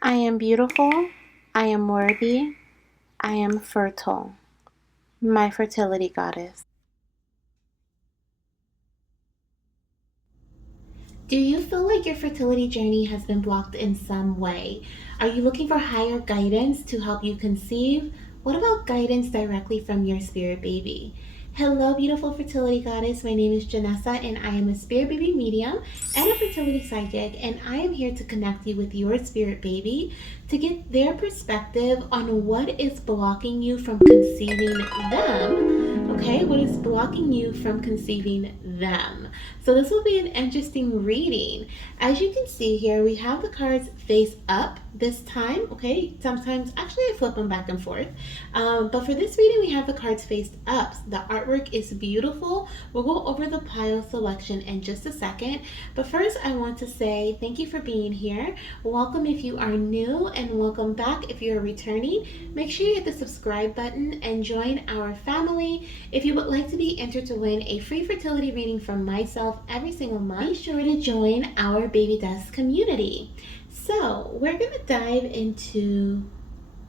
I am beautiful. I am worthy. I am fertile. My fertility goddess. Do you feel like your fertility journey has been blocked in some way? Are you looking for higher guidance to help you conceive? What about guidance directly from your spirit baby? Hello, beautiful fertility goddess. My name is Janessa, and I am a spirit baby medium and a fertility psychic. And I am here to connect you with your spirit baby to get their perspective on what is blocking you from conceiving them. Okay, what is blocking you from conceiving them? So this will be an interesting reading. As you can see here, we have the cards face up this time. Okay, sometimes actually I flip them back and forth. But for this reading, we have the cards faced up. The artwork is beautiful. We'll go over the pile selection in just a second. But first, I want to say thank you for being here. Welcome if you are new, and welcome back if you're returning. Make sure you hit the subscribe button and join our family. If you would like to be entered to win a free fertility reading from myself every single month, be sure to join our Baby Dust community. So we're going to dive into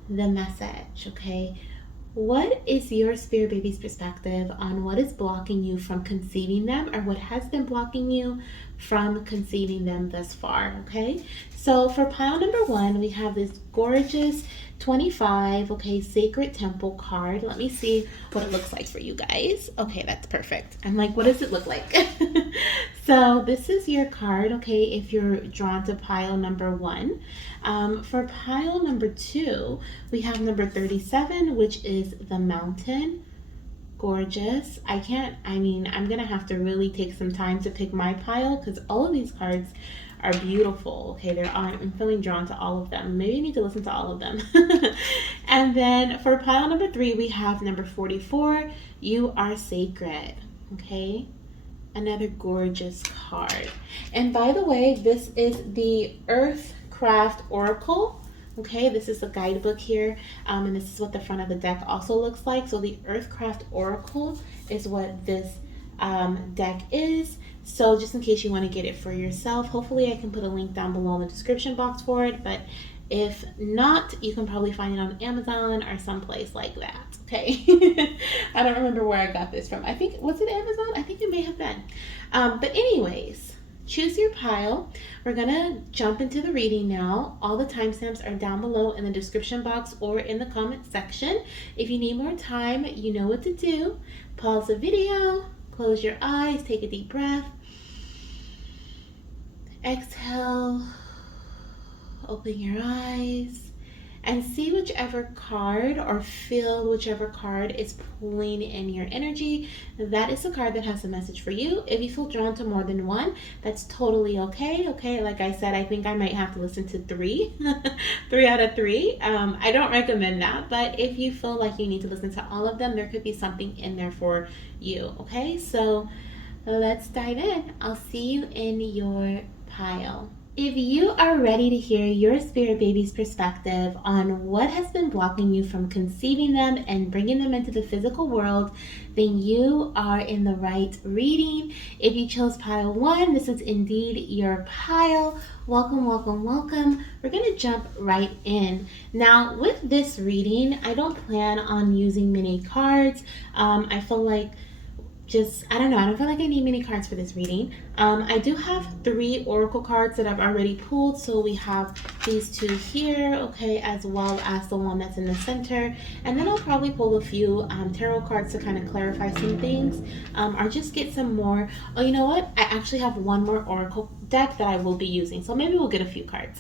the message, okay? What is your spirit baby's perspective on what is blocking you from conceiving them, or what has been blocking you from conceiving them thus far, okay? So for pile number one, we have this gorgeous 25, okay, Sacred Temple card. Let me see what it looks like for you guys. Okay, that's perfect. I'm like, what does it look like? So this is your card, okay, if you're drawn to pile number one. For pile number two, we have number 37, which is the Mountain. Gorgeous. I'm gonna have to really take some time to pick my pile because all of these cards are beautiful. Okay, I'm feeling drawn to all of them. Maybe I need to listen to all of them. And then for pile number three, we have number 44, You Are Sacred. Okay, another gorgeous card. And by the way, this is the Earthcraft Oracle. Okay, this is a guidebook here, and this is what the front of the deck also looks like. So the Earthcraft Oracle is what this deck is. So just in case you want to get it for yourself, hopefully I can put a link down below in the description box for it. But if not, you can probably find it on Amazon or someplace like that. Okay, I don't remember where I got this from. Was it Amazon? I think it may have been. But anyways, choose your pile. We're gonna jump into the reading now. All the timestamps are down below in the description box or in the comment section. If you need more time, you know what to do. Pause the video, close your eyes, take a deep breath. Exhale, open your eyes, and see whichever card or feel whichever card is pulling in your energy. That is the card that has a message for you. If you feel drawn to more than one, that's totally okay. Okay, like I said, I think I might have to listen to three, 3 out of 3. I don't recommend that, but if you feel like you need to listen to all of them, there could be something in there for you. Okay, so let's dive in. I'll see you in your pile. If you are ready to hear your spirit baby's perspective on what has been blocking you from conceiving them and bringing them into the physical world, then you are in the right reading. If you chose pile one, this is indeed your pile. Welcome, welcome, welcome. We're going to jump right in. Now, with this reading, I don't plan on using many cards. I feel like I don't feel like I need many cards for this reading. I do have 3 oracle cards that I've already pulled. So we have these 2 here, okay, as well as the one that's in the center. And then I'll probably pull a few tarot cards to kind of clarify some things, or just get some more. Oh, you know what? I actually have one more oracle deck that I will be using. So maybe we'll get a few cards.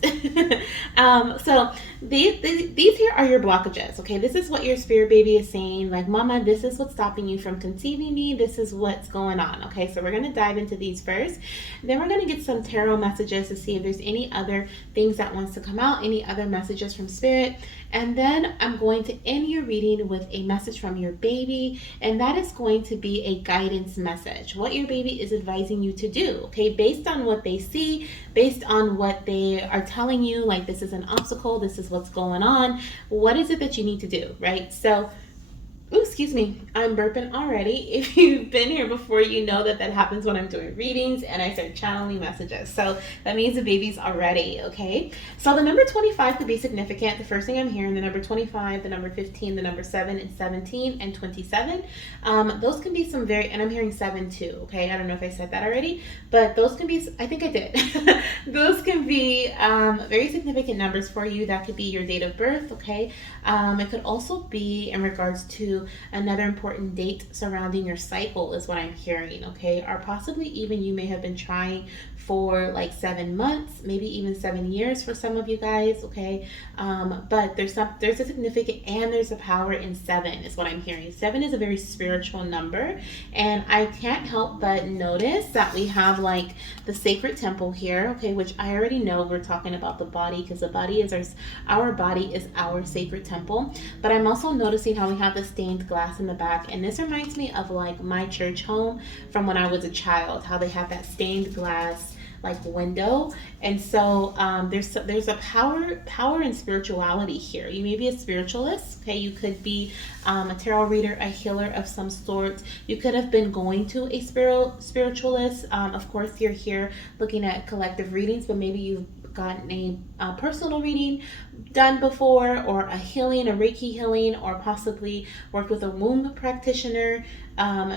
So these here are your blockages, okay? This is what your spirit baby is saying. Like, Mama, this is what's stopping you from conceiving me. This is what's going on, okay? So we're going to dive into these first. Then we're going to get some tarot messages to see if there's any other things that wants to come out, any other messages from spirit. And then I'm going to end your reading with a message from your baby, and that is going to be a guidance message, what your baby is advising you to do, okay, based on what they see, based on what they are telling you, like, this is an obstacle, this is what's going on, what is it that you need to do, right? So Ooh, excuse me, I'm burping already. If you've been here before, you know that that happens when I'm doing readings and I start channeling messages. So that means the baby's already, okay? So the number 25 could be significant. The first thing I'm hearing, the number 25, the number 15, the number 7, and 17, and 27. Those can be some very, and I'm hearing 7 too, okay? I don't know if I said that already, but those can be, I think I did. Those can be very significant numbers for you. That could be your date of birth, okay? It could also be in regards to another important date surrounding your cycle, is what I'm hearing, okay? Or possibly even you may have been trying for like 7 months, maybe even 7 years for some of you guys, okay? But there's a significant, and there's a power in 7, is what I'm hearing. 7 is a very spiritual number, and I can't help but notice that we have like the sacred temple here, okay, which I already know we're talking about the body, because the body is our body is our sacred temple. But I'm also noticing how we have the stained glass in the back, and this reminds me of like my church home from when I was a child, how they have that stained glass like window. And so there's a power and spirituality here. You may be a spiritualist, okay? You could be a tarot reader, a healer of some sort. You could have been going to a spiritualist. Of course, you're here looking at collective readings, but maybe you've gotten a personal reading done before, or a healing, a Reiki healing, or possibly worked with a womb practitioner.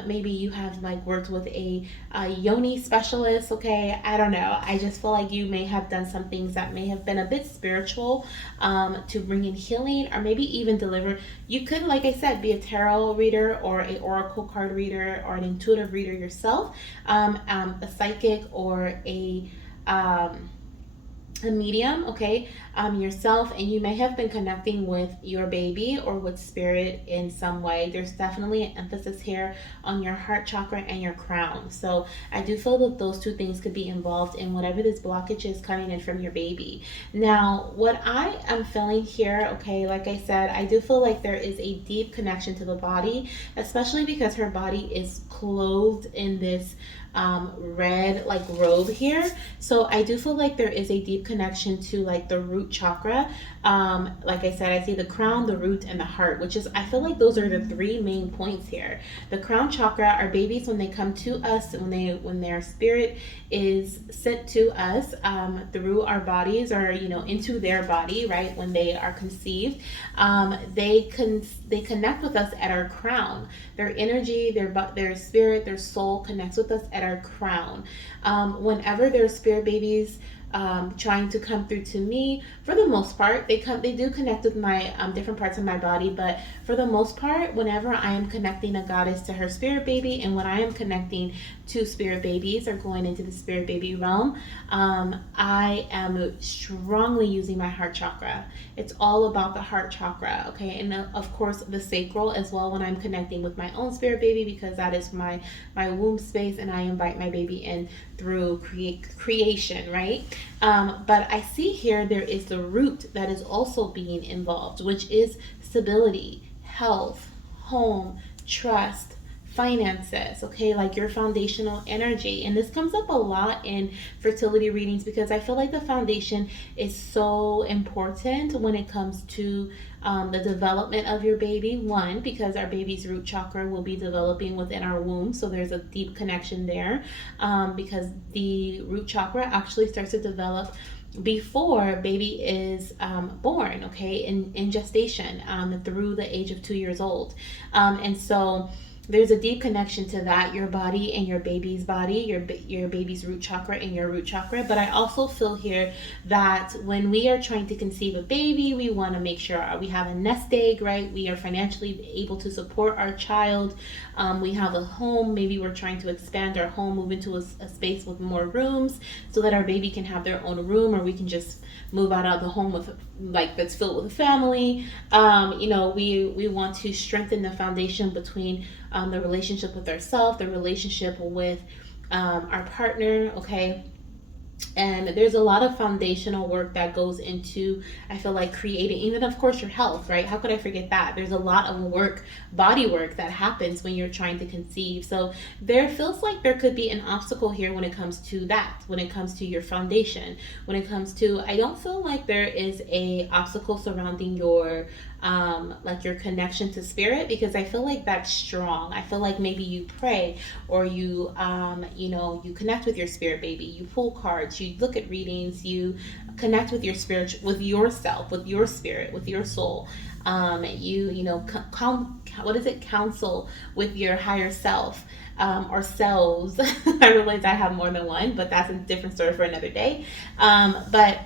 Maybe you have like worked with a yoni specialist, okay? I don't know. I just feel like you may have done some things that may have been a bit spiritual to bring in healing, or maybe even deliver. You could, like I said, be a tarot reader, or a oracle card reader, or an intuitive reader yourself, a psychic, or a medium, okay, yourself, and you may have been connecting with your baby or with spirit in some way. There's definitely an emphasis here on your heart chakra and your crown. So I do feel that those two things could be involved in whatever this blockage is coming in from your baby. Now, what I am feeling here, okay, like I said, I do feel like there is a deep connection to the body, especially because her body is clothed in this red like robe here. So I do feel like there is a deep connection to like the root chakra. Like I said, I see the crown, the root, and the heart, which is, I feel like those are the 3 main points here. The crown chakra, our babies, when they come to us, when their spirit is sent to us through our bodies, or into their body, right, when they are conceived, they connect with us at our crown. Their energy, their spirit, their soul connects with us at our crown. Whenever there's spirit babies trying to come through to me, for the most part, they do connect with my different parts of my body, but for the most part, whenever I am connecting a goddess to her spirit baby, and when I am connecting to spirit babies or going into the spirit baby realm, I am strongly using my heart chakra. It's all about the heart chakra, okay? And of course the sacral as well, when I'm connecting with my own spirit baby, because that is my womb space, and I invite my baby in through creation, right? But I see here there is the root that is also being involved, which is stability, health, home, trust, finances, okay, like your foundational energy. And this comes up a lot in fertility readings, because I feel like the foundation is so important when it comes to the development of your baby. One, because our baby's root chakra will be developing within our womb, so there's a deep connection there, because the root chakra actually starts to develop before baby is born, okay, in gestation, through the age of 2 years old. And so there's a deep connection to that, your body and your baby's body, your baby's root chakra and your root chakra. But I also feel here that when we are trying to conceive a baby, we want to make sure we have a nest egg, right? We are financially able to support our child. We have a home. Maybe we're trying to expand our home, move into a space with more rooms, so that our baby can have their own room, or we can just move out of the home with that's filled with a family. We want to strengthen the foundation between the relationship with ourselves, the relationship with our partner, okay? And there's a lot of foundational work that goes into, I feel like, creating, even of course your health, right? How could I forget that? There's a lot of work, body work, that happens when you're trying to conceive. So there feels like there could be an obstacle here when it comes to that, when it comes to your foundation, when it comes to, I don't feel like there is a obstacle surrounding your like your connection to spirit, because I feel like that's strong. I feel like maybe you pray, or you you connect with your spirit baby, you pull cards, you look at readings, you connect with your spirit, with yourself, with your spirit, with your soul. What is it, counsel with your higher self, or selves. I realize I have more than one, but that's a different story for another day. But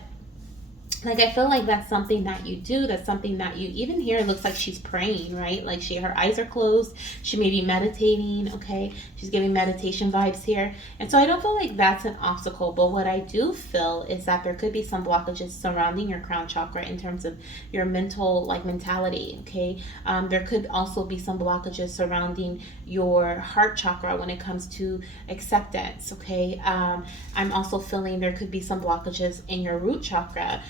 like, I feel like that's something that you do. That's something that you, even here it looks like she's praying, right? Like, her eyes are closed, she may be meditating. Okay, she's giving meditation vibes here. And so I don't feel like that's an obstacle, but what I do feel is that there could be some blockages surrounding your crown chakra in terms of your mentality. Okay, there could also be some blockages surrounding your heart chakra when it comes to acceptance. Okay, I'm also feeling there could be some blockages in your root chakra,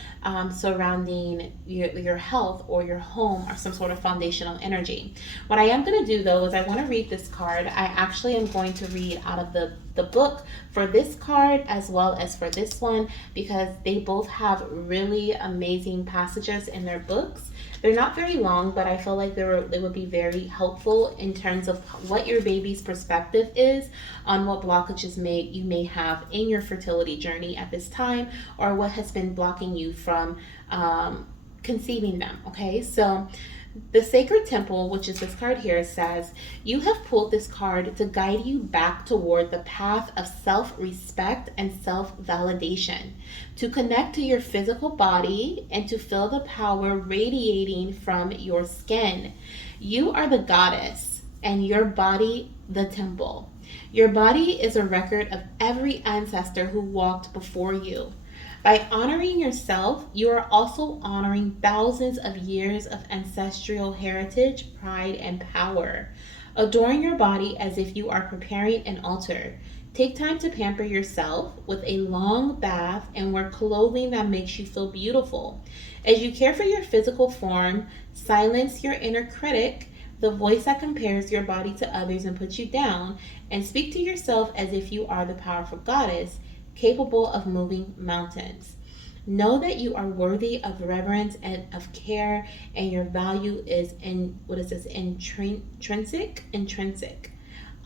surrounding your health or your home, or some sort of foundational energy. What I am going to do, though, is I want to read this card. I actually am going to read out of the book for this card as well as for this one, because they both have really amazing passages in their books. They're not very long, but I feel like they would be very helpful in terms of what your baby's perspective is on what blockages you may have in your fertility journey at this time, or what has been blocking you from conceiving them. Okay, so the Sacred Temple, which is this card here, says, you have pulled this card to guide you back toward the path of self-respect and self-validation, to connect to your physical body and to feel the power radiating from your skin. You are the goddess, and your body the temple. Your body is a record of every ancestor who walked before you. By honoring yourself, you are also honoring thousands of years of ancestral heritage, pride, and power. Adoring your body as if you are preparing an altar. Take time to pamper yourself with a long bath and wear clothing that makes you feel beautiful. As you care for your physical form, silence your inner critic, the voice that compares your body to others and puts you down, and speak to yourself as if you are the powerful goddess, capable of moving mountains. Know that you are worthy of reverence and of care, and your value is intrinsic.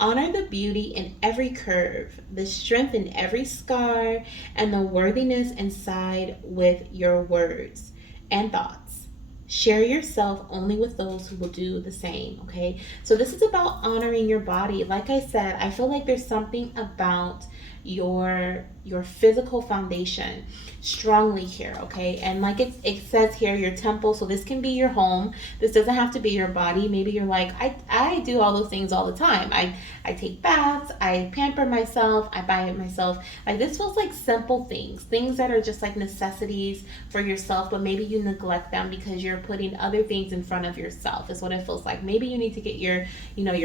Honor the beauty in every curve, the strength in every scar, and the worthiness inside with your words and thoughts. Share yourself only with those who will do the same. Okay, so this is about honoring your body. Like I said, I feel like there's something about your physical foundation strongly here. Okay, and like it says here, your temple, so this can be your home. This doesn't have to be your body. Maybe you're like, I do all those things all the time. I take baths, I pamper myself, I buy it myself. Like, this feels like simple things that are just like necessities for yourself, but maybe you neglect them because you're putting other things in front of yourself, is what it feels like. Maybe you need to get your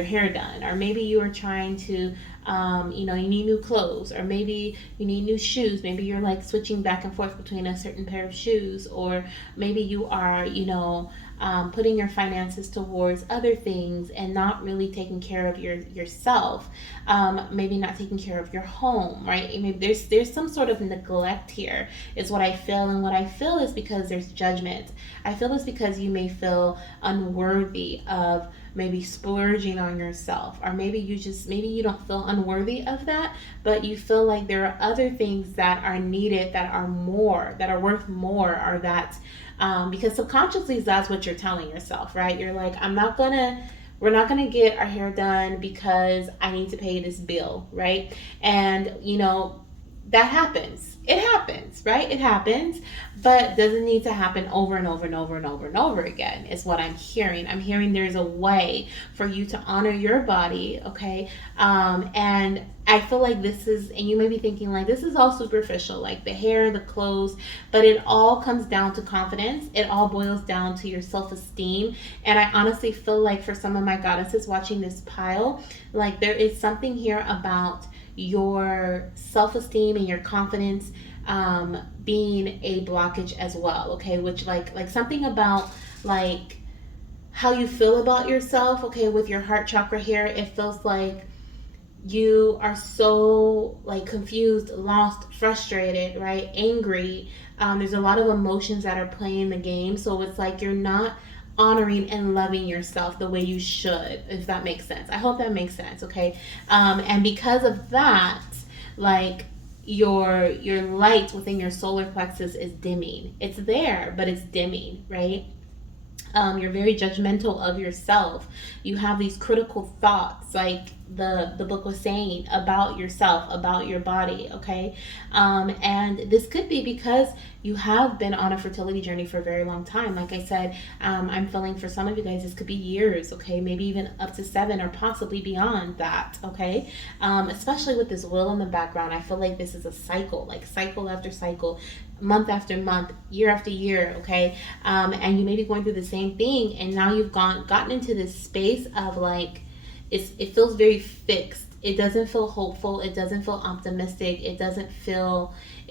hair done, or maybe you are trying to you need new clothes, or maybe you need new shoes. Maybe you're like switching back and forth between a certain pair of shoes, or maybe you are putting your finances towards other things and not really taking care of yourself. Maybe not taking care of your home, right? Maybe there's some sort of neglect here, is what I feel. And what I feel is because there's judgment. I feel it's because you may feel unworthy of maybe splurging on yourself, or maybe you don't feel unworthy of that, but you feel like there are other things that are needed, that are worth more, or that because subconsciously that's what you're telling yourself, right? You're like, we're not gonna get our hair done because I need to pay this bill, right? And that happens. It happens, right? It happens, but doesn't need to happen over and over and over and over and over again, is what I'm hearing. I'm hearing there's a way for you to honor your body, okay? And I feel like this is, and you may be thinking like, this is all superficial, like the hair, the clothes, but it all comes down to confidence. It all boils down to your self-esteem. And I honestly feel like for some of my goddesses watching this pile, like there is something here about your self-esteem and your confidence being a blockage as well, okay? Which like something about like how you feel about yourself, okay? With your heart chakra here, it feels like you are so like confused, lost, frustrated, right? Angry. There's a lot of emotions that are playing the game, so it's like you're not honoring and loving yourself the way you should, if that makes sense. I hope that makes sense, okay? And because of that, like, your light within your solar plexus is dimming. It's there, but it's dimming, right? You're very judgmental of yourself. You have these critical thoughts, like the book was saying, about yourself, about your body, okay? And this could be because you have been on a fertility journey for a very long time. Like I said, I'm feeling for some of you guys, this could be years, okay? Maybe even up to 7 or possibly beyond that, okay? Especially with this wheel in the background, I feel like this is a cycle, like cycle after cycle, month after month, year after year, okay? And you may be going through the same thing, and now you've gotten into this space of like, it feels very fixed. It doesn't feel hopeful. It doesn't feel optimistic. It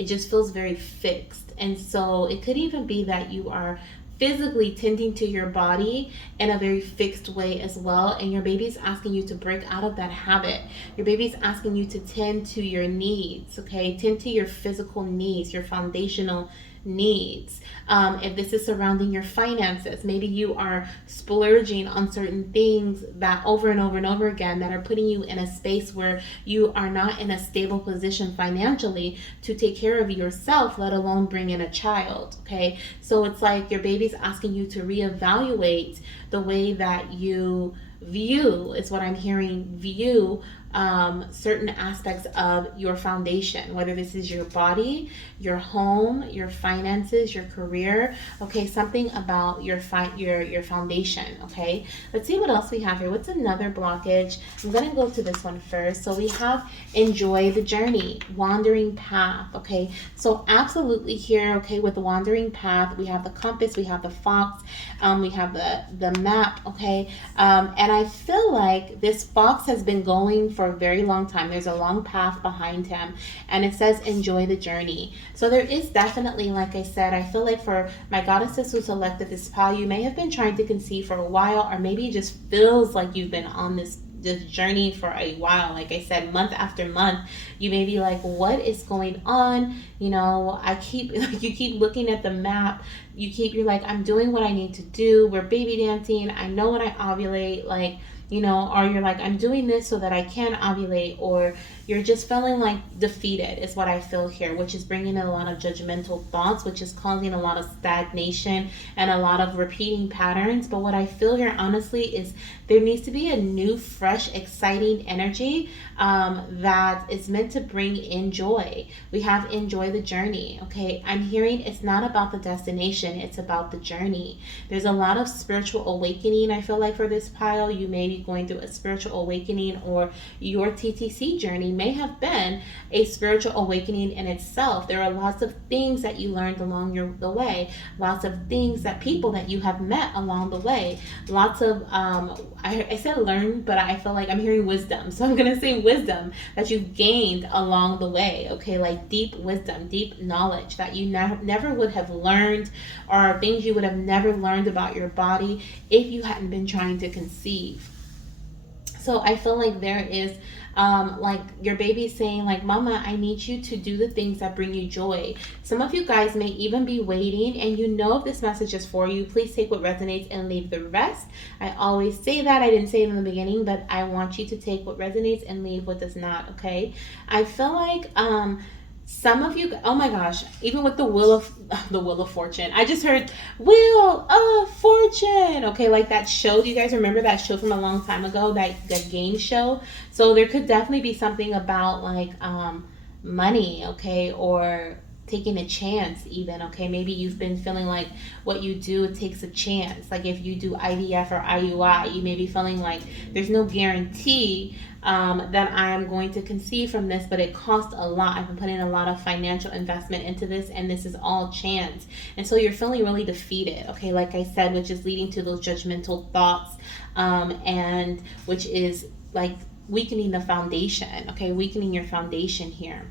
just feels very fixed. And so it could even be that you are physically tending to your body in a very fixed way as well, and your baby's asking you to break out of that habit. Your baby's asking you to tend to your needs, okay? Tend to your physical needs, your foundational needs. If this is surrounding your finances, maybe you are splurging on certain things that over and over and over again that are putting you in a space where you are not in a stable position financially to take care of yourself, let alone bring in a child, okay? So it's like your baby's asking you to reevaluate the way that you view, is what I'm hearing, view certain aspects of your foundation, whether this is your body, your home, your finances, your career, okay? Something about your foundation, okay? Let's see what else we have here. What's another blockage? I'm going to go to this one first. So we have enjoy the journey, wandering path, okay? So absolutely here, okay, with the wandering path, we have the compass, we have the fox, we have the map, okay? And I feel like this fox has been going for a very long time. There's a long path behind him, and it says enjoy the journey. So there is definitely, like I said, I feel like for my goddesses who selected this pile, you may have been trying to conceive for a while, or maybe it just feels like you've been on this journey for a while. Like I said, month after month, you may be like, what is going on? You know, you keep looking at the map, you're like, I'm doing what I need to do, we're baby dancing, I know when I ovulate, like, you know, or you're like, I'm doing this so that I can ovulate, or you're just feeling like defeated is what I feel here, which is bringing in a lot of judgmental thoughts, which is causing a lot of stagnation and a lot of repeating patterns. But what I feel here, honestly, is there needs to be a new, fresh, exciting energy that is meant to bring in joy. We have enjoy the journey, okay? I'm hearing it's not about the destination, it's about the journey. There's a lot of spiritual awakening, I feel like, for this pile. You may be going through a spiritual awakening, or your TTC journey may have been a spiritual awakening in itself. There are lots of things that you learned along the way, lots of things that people that you have met along the way, lots of I said learn, but I feel like I'm hearing wisdom, so I'm gonna say wisdom that you've gained along the way, okay? Like deep wisdom, deep knowledge that you never would have learned, or things you would have never learned about your body if you hadn't been trying to conceive. So I feel like there is like your baby saying, like, mama, I need you to do the things that bring you joy. Some of you guys may even be waiting, and you know if this message is for you, please take what resonates and leave the rest. I always say that. I didn't say it in the beginning, but I want you to take what resonates and leave what does not, okay? I feel like some of you, oh my gosh, even with the wheel of fortune, I just heard wheel of fortune, okay? Like that show, do you guys remember that show from a long time ago, that game show? So there could definitely be something about like money, okay, or taking a chance even, okay? Maybe you've been feeling like what you do takes a chance. Like if you do IVF or IUI, you may be feeling like there's no guarantee that I am going to conceive from this, but it costs a lot. I've been putting a lot of financial investment into this, and this is all chance. And so you're feeling really defeated, okay? Like I said, which is leading to those judgmental thoughts, and which is like weakening the foundation, okay? Weakening your foundation here.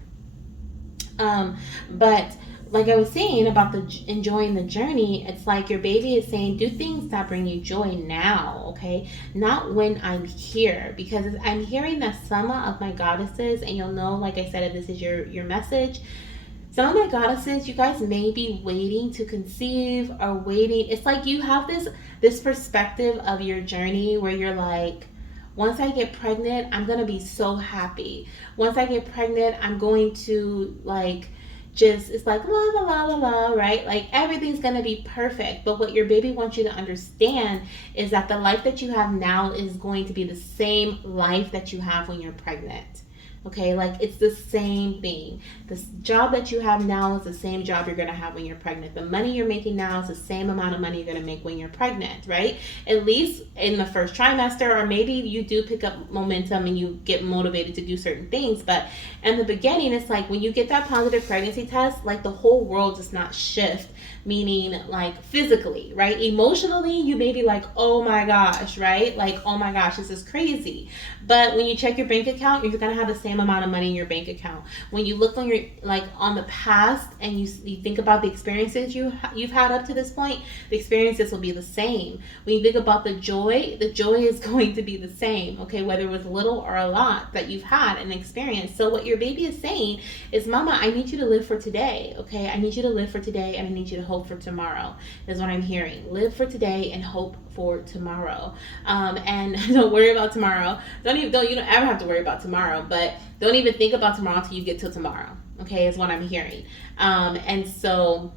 But like I was saying about enjoying the journey, it's like your baby is saying, do things that bring you joy now, okay? Not when I'm here, because I'm hearing that some of my goddesses, and you'll know, like I said, if this is your message, Some of my goddesses, you guys may be waiting to conceive or waiting. It's like you have this perspective of your journey where you're like, once I get pregnant, I'm gonna be so happy. Once I get pregnant, I'm going to like just, it's like la la la la la, right? Like everything's gonna be perfect. But what your baby wants you to understand is that the life that you have now is going to be the same life that you have when you're pregnant. Okay, like it's the same thing. This job that you have now is the same job you're gonna have when you're pregnant. The money you're making now is the same amount of money you're gonna make when you're pregnant, right? At least in the first trimester, or maybe you do pick up momentum and you get motivated to do certain things. But in the beginning, it's like when you get that positive pregnancy test, like the whole world does not shift, meaning like physically, right? Emotionally, you may be like, oh my gosh, right? Like, oh my gosh, this is crazy. But when you check your bank account, you're gonna have the same amount of money in your bank account. When you look on your, like on the past, and you think about the experiences you've had up to this point, the experiences will be the same. When you think about the joy is going to be the same, okay, whether it was little or a lot that you've had and experienced. So what your baby is saying is, mama, I need you to live for today, okay? I need you to live for today, and I need you to hope for tomorrow, is what I'm hearing. Live for today and hope for tomorrow. And don't worry about tomorrow. You don't ever have to worry about tomorrow, but don't even think about tomorrow until you get to tomorrow, okay, is what I'm hearing. And so,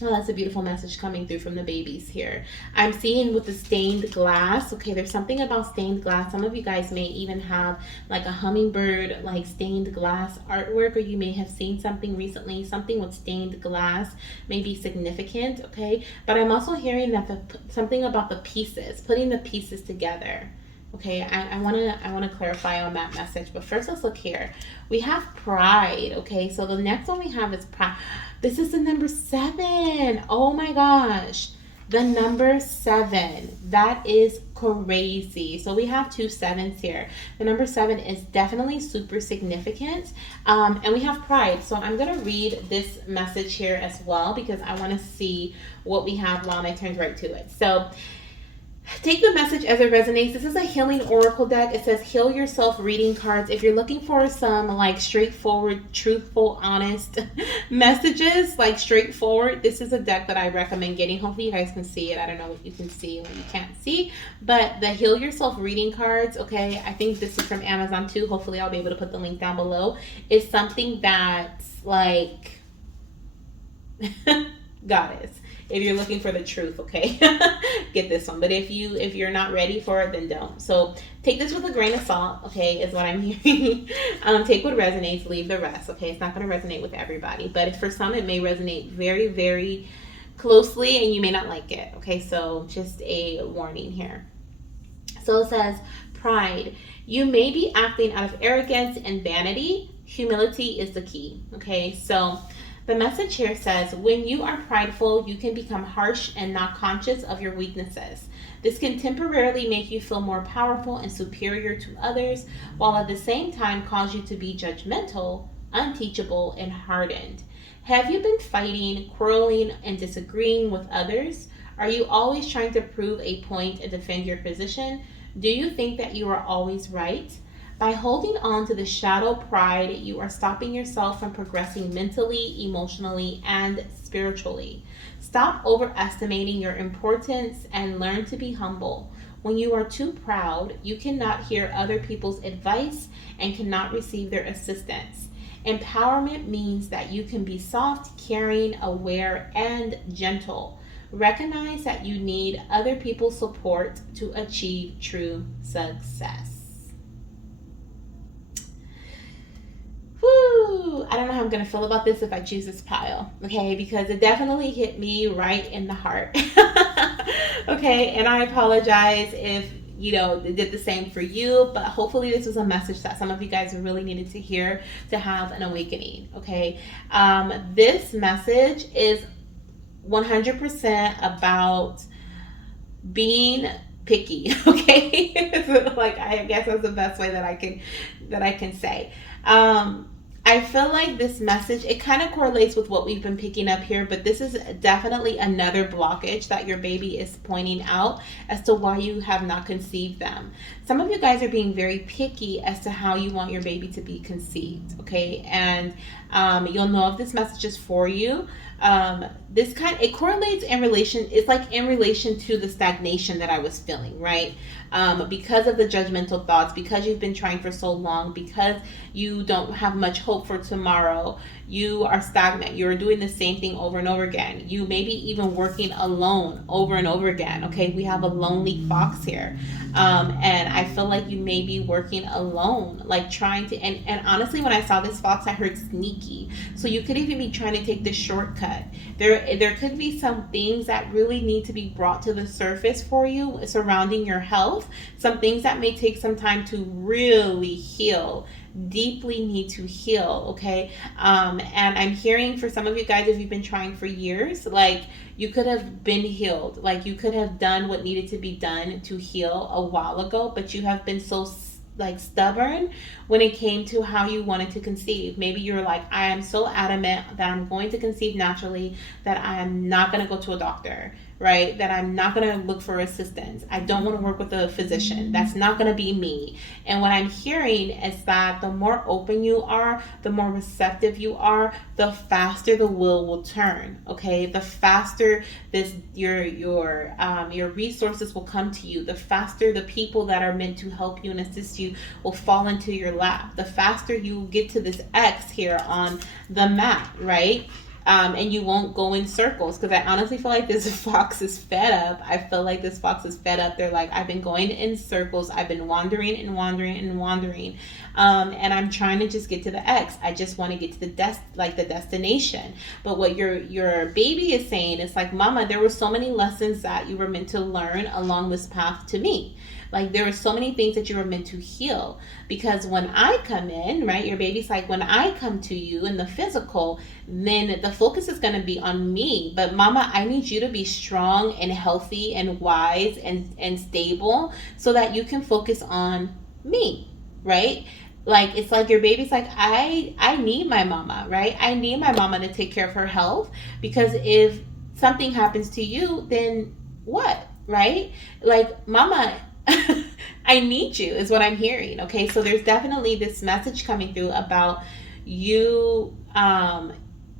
well, that's a beautiful message coming through from the babies here. I'm seeing with the stained glass. Okay, there's something about stained glass. Some of you guys may even have like a hummingbird, like stained glass artwork, or you may have seen something recently. Something with stained glass may be significant, okay? But I'm also hearing that something about the pieces, putting the pieces together. Okay, I wanna clarify on that message, but first let's look here. We have pride. Okay, so the next one we have is pride. This is the number 7. Oh my gosh, the number 7. That is crazy. So we have 2 7s here. The number 7 is definitely super significant, and we have pride. So I'm gonna read this message here as well because I want to see what we have while I turn right to it. So. Take the message as it resonates. This is a healing oracle deck. It says heal yourself reading cards. If you're looking for some like straightforward, truthful, honest messages, like straightforward, this is a deck that I recommend getting. Hopefully you guys can see it. I don't know what you can see or you can't see, but the heal yourself reading cards, okay, I think this is from Amazon too. Hopefully I'll be able to put the link down below. It's something that's like goddess. If you're looking for the truth, okay, get this one. But if you're not ready for it, then don't. So take this with a grain of salt, okay, is what I'm hearing. Take what resonates, leave the rest, okay? It's not going to resonate with everybody, but if for some it may resonate very, very closely, and you may not like it, okay? So just a warning here. So it says, pride. You may be acting out of arrogance and vanity. Humility is the key, okay? So the message here says, when you are prideful, you can become harsh and not conscious of your weaknesses. This can temporarily make you feel more powerful and superior to others, while at the same time cause you to be judgmental, unteachable, and hardened. Have you been fighting, quarreling, and disagreeing with others? Are you always trying to prove a point and defend your position? Do you think that you are always right? By holding on to the shadow pride, you are stopping yourself from progressing mentally, emotionally, and spiritually. Stop overestimating your importance and learn to be humble. When you are too proud, you cannot hear other people's advice and cannot receive their assistance. Empowerment means that you can be soft, caring, aware, and gentle. Recognize that you need other people's support to achieve true success. Woo! I don't know how I'm going to feel about this if I choose this pile, okay? Because it definitely hit me right in the heart. Okay, and I apologize if, it did the same for you, but hopefully this was a message that some of you guys really needed to hear to have an awakening, okay? This message is 100% about being picky, okay? Like, I guess that's the best way that I can say. I feel like this message, it kind of correlates with what we've been picking up here, but this is definitely another blockage that your baby is pointing out as to why you have not conceived them. Some of you guys are being very picky as to how you want your baby to be conceived, okay? And you'll know if this message is for you. It correlates in relation, it's like in relation to the stagnation that I was feeling, right? Because of the judgmental thoughts, because you've been trying for so long, because you don't have much hope for tomorrow, you are stagnant. You're doing the same thing over and over again. You may be even working alone over and over again. Okay, we have a lonely fox here. And I feel like you may be working alone, like trying to, and honestly, when I saw this fox, I heard sneaky. So you could even be trying to take the shortcut. There could be some things that really need to be brought to the surface for you surrounding your health. Some things that may take some time to really heal, deeply need to heal, okay? And I'm hearing for some of you guys, if you've been trying for years, like you could have been healed, like you could have done what needed to be done to heal a while ago, but you have been so like stubborn when it came to how you wanted to conceive. Maybe you're like, I am so adamant that I'm going to conceive naturally, that I am not going to go to a doctor, right? That I'm not going to look for assistance. I don't want to work with a physician. That's not going to be me. And what I'm hearing is that the more open you are, the more receptive you are, the faster the wheel will turn. Okay, the faster your resources will come to you. The faster the people that are meant to help you and assist you will fall into your lap. The faster you get to this X here on the map, right? And you won't go in circles, because I honestly feel like this fox is fed up. I feel like this fox is fed up. They're like, I've been going in circles. I've been wandering and wandering and wandering. And I'm trying to just get to the X. I just want to get to the destination. But what your baby is saying is like, Mama, there were so many lessons that you were meant to learn along this path to me. Like there were so many things that you were meant to heal, because when I come in, right, your baby's like, when I come to you in the physical, then the focus is going to be on me. But Mama, I need you to be strong and healthy and wise and stable so that you can focus on me, right? Like it's like your baby's like, I need my mama, right? I need my mama to take care of her health, because if something happens to you, then what, right? Like, Mama, I need you is what I'm hearing. Okay, so there's definitely this message coming through about you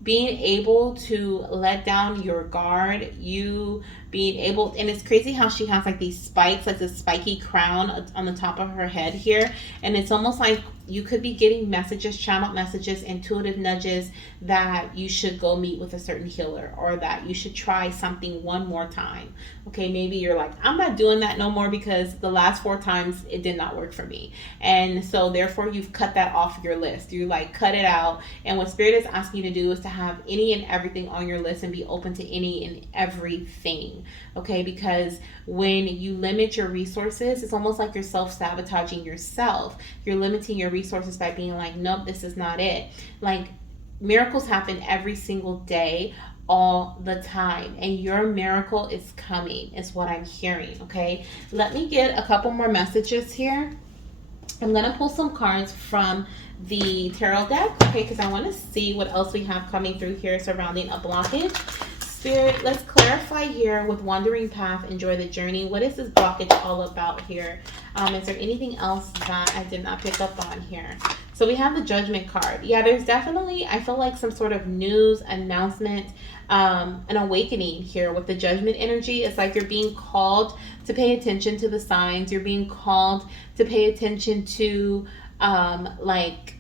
being able to let down your guard, you being able, and it's crazy how she has like these spikes, like this spiky crown on the top of her head here, and it's almost like you could be getting messages, channeled messages, intuitive nudges that you should go meet with a certain healer, or that you should try something one more time. Okay, maybe you're like, I'm not doing that no more because the last 4 times it did not work for me. And so therefore you've cut that off your list. You like cut it out. And what Spirit is asking you to do is to have any and everything on your list and be open to any and everything. Okay, because when you limit your resources, it's almost like you're self-sabotaging yourself. You're limiting your resources by being like, nope, this is not it. Like, miracles happen every single day, all the time, and your miracle is coming, is what I'm hearing. Okay, let me get a couple more messages here. I'm gonna pull some cards from the tarot deck, okay, because I want to see what else we have coming through here surrounding a blockage. Spirit, let's clarify here with Wandering Path, enjoy the journey. What is this blockage all about here? Is there anything else that I did not pick up on here? So we have the Judgment card. Yeah, there's definitely, I feel like some sort of news, announcement, an awakening here with the Judgment energy. It's like you're being called to pay attention to the signs. You're being called to pay attention to like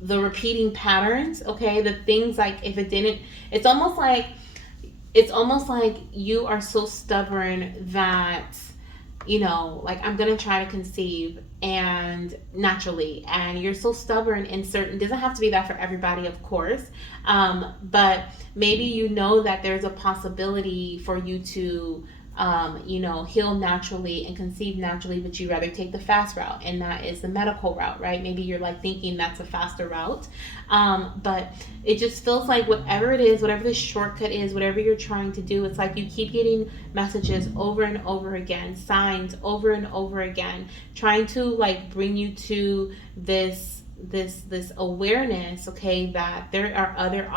the repeating patterns, okay? The things like, if it didn't, it's almost like you are so stubborn that, you know, like, I'm gonna try to conceive and naturally, and you're so stubborn in certain, doesn't have to be that for everybody, of course, but maybe you know that there's a possibility for you to you know, heal naturally and conceive naturally, but you rather take the fast route, and that is the medical route, right? Maybe you're like thinking that's a faster route, but it just feels like whatever it is, whatever the shortcut is, whatever you're trying to do, it's like you keep getting messages over and over again, signs over and over again, trying to like bring you to this this awareness, okay, that there are other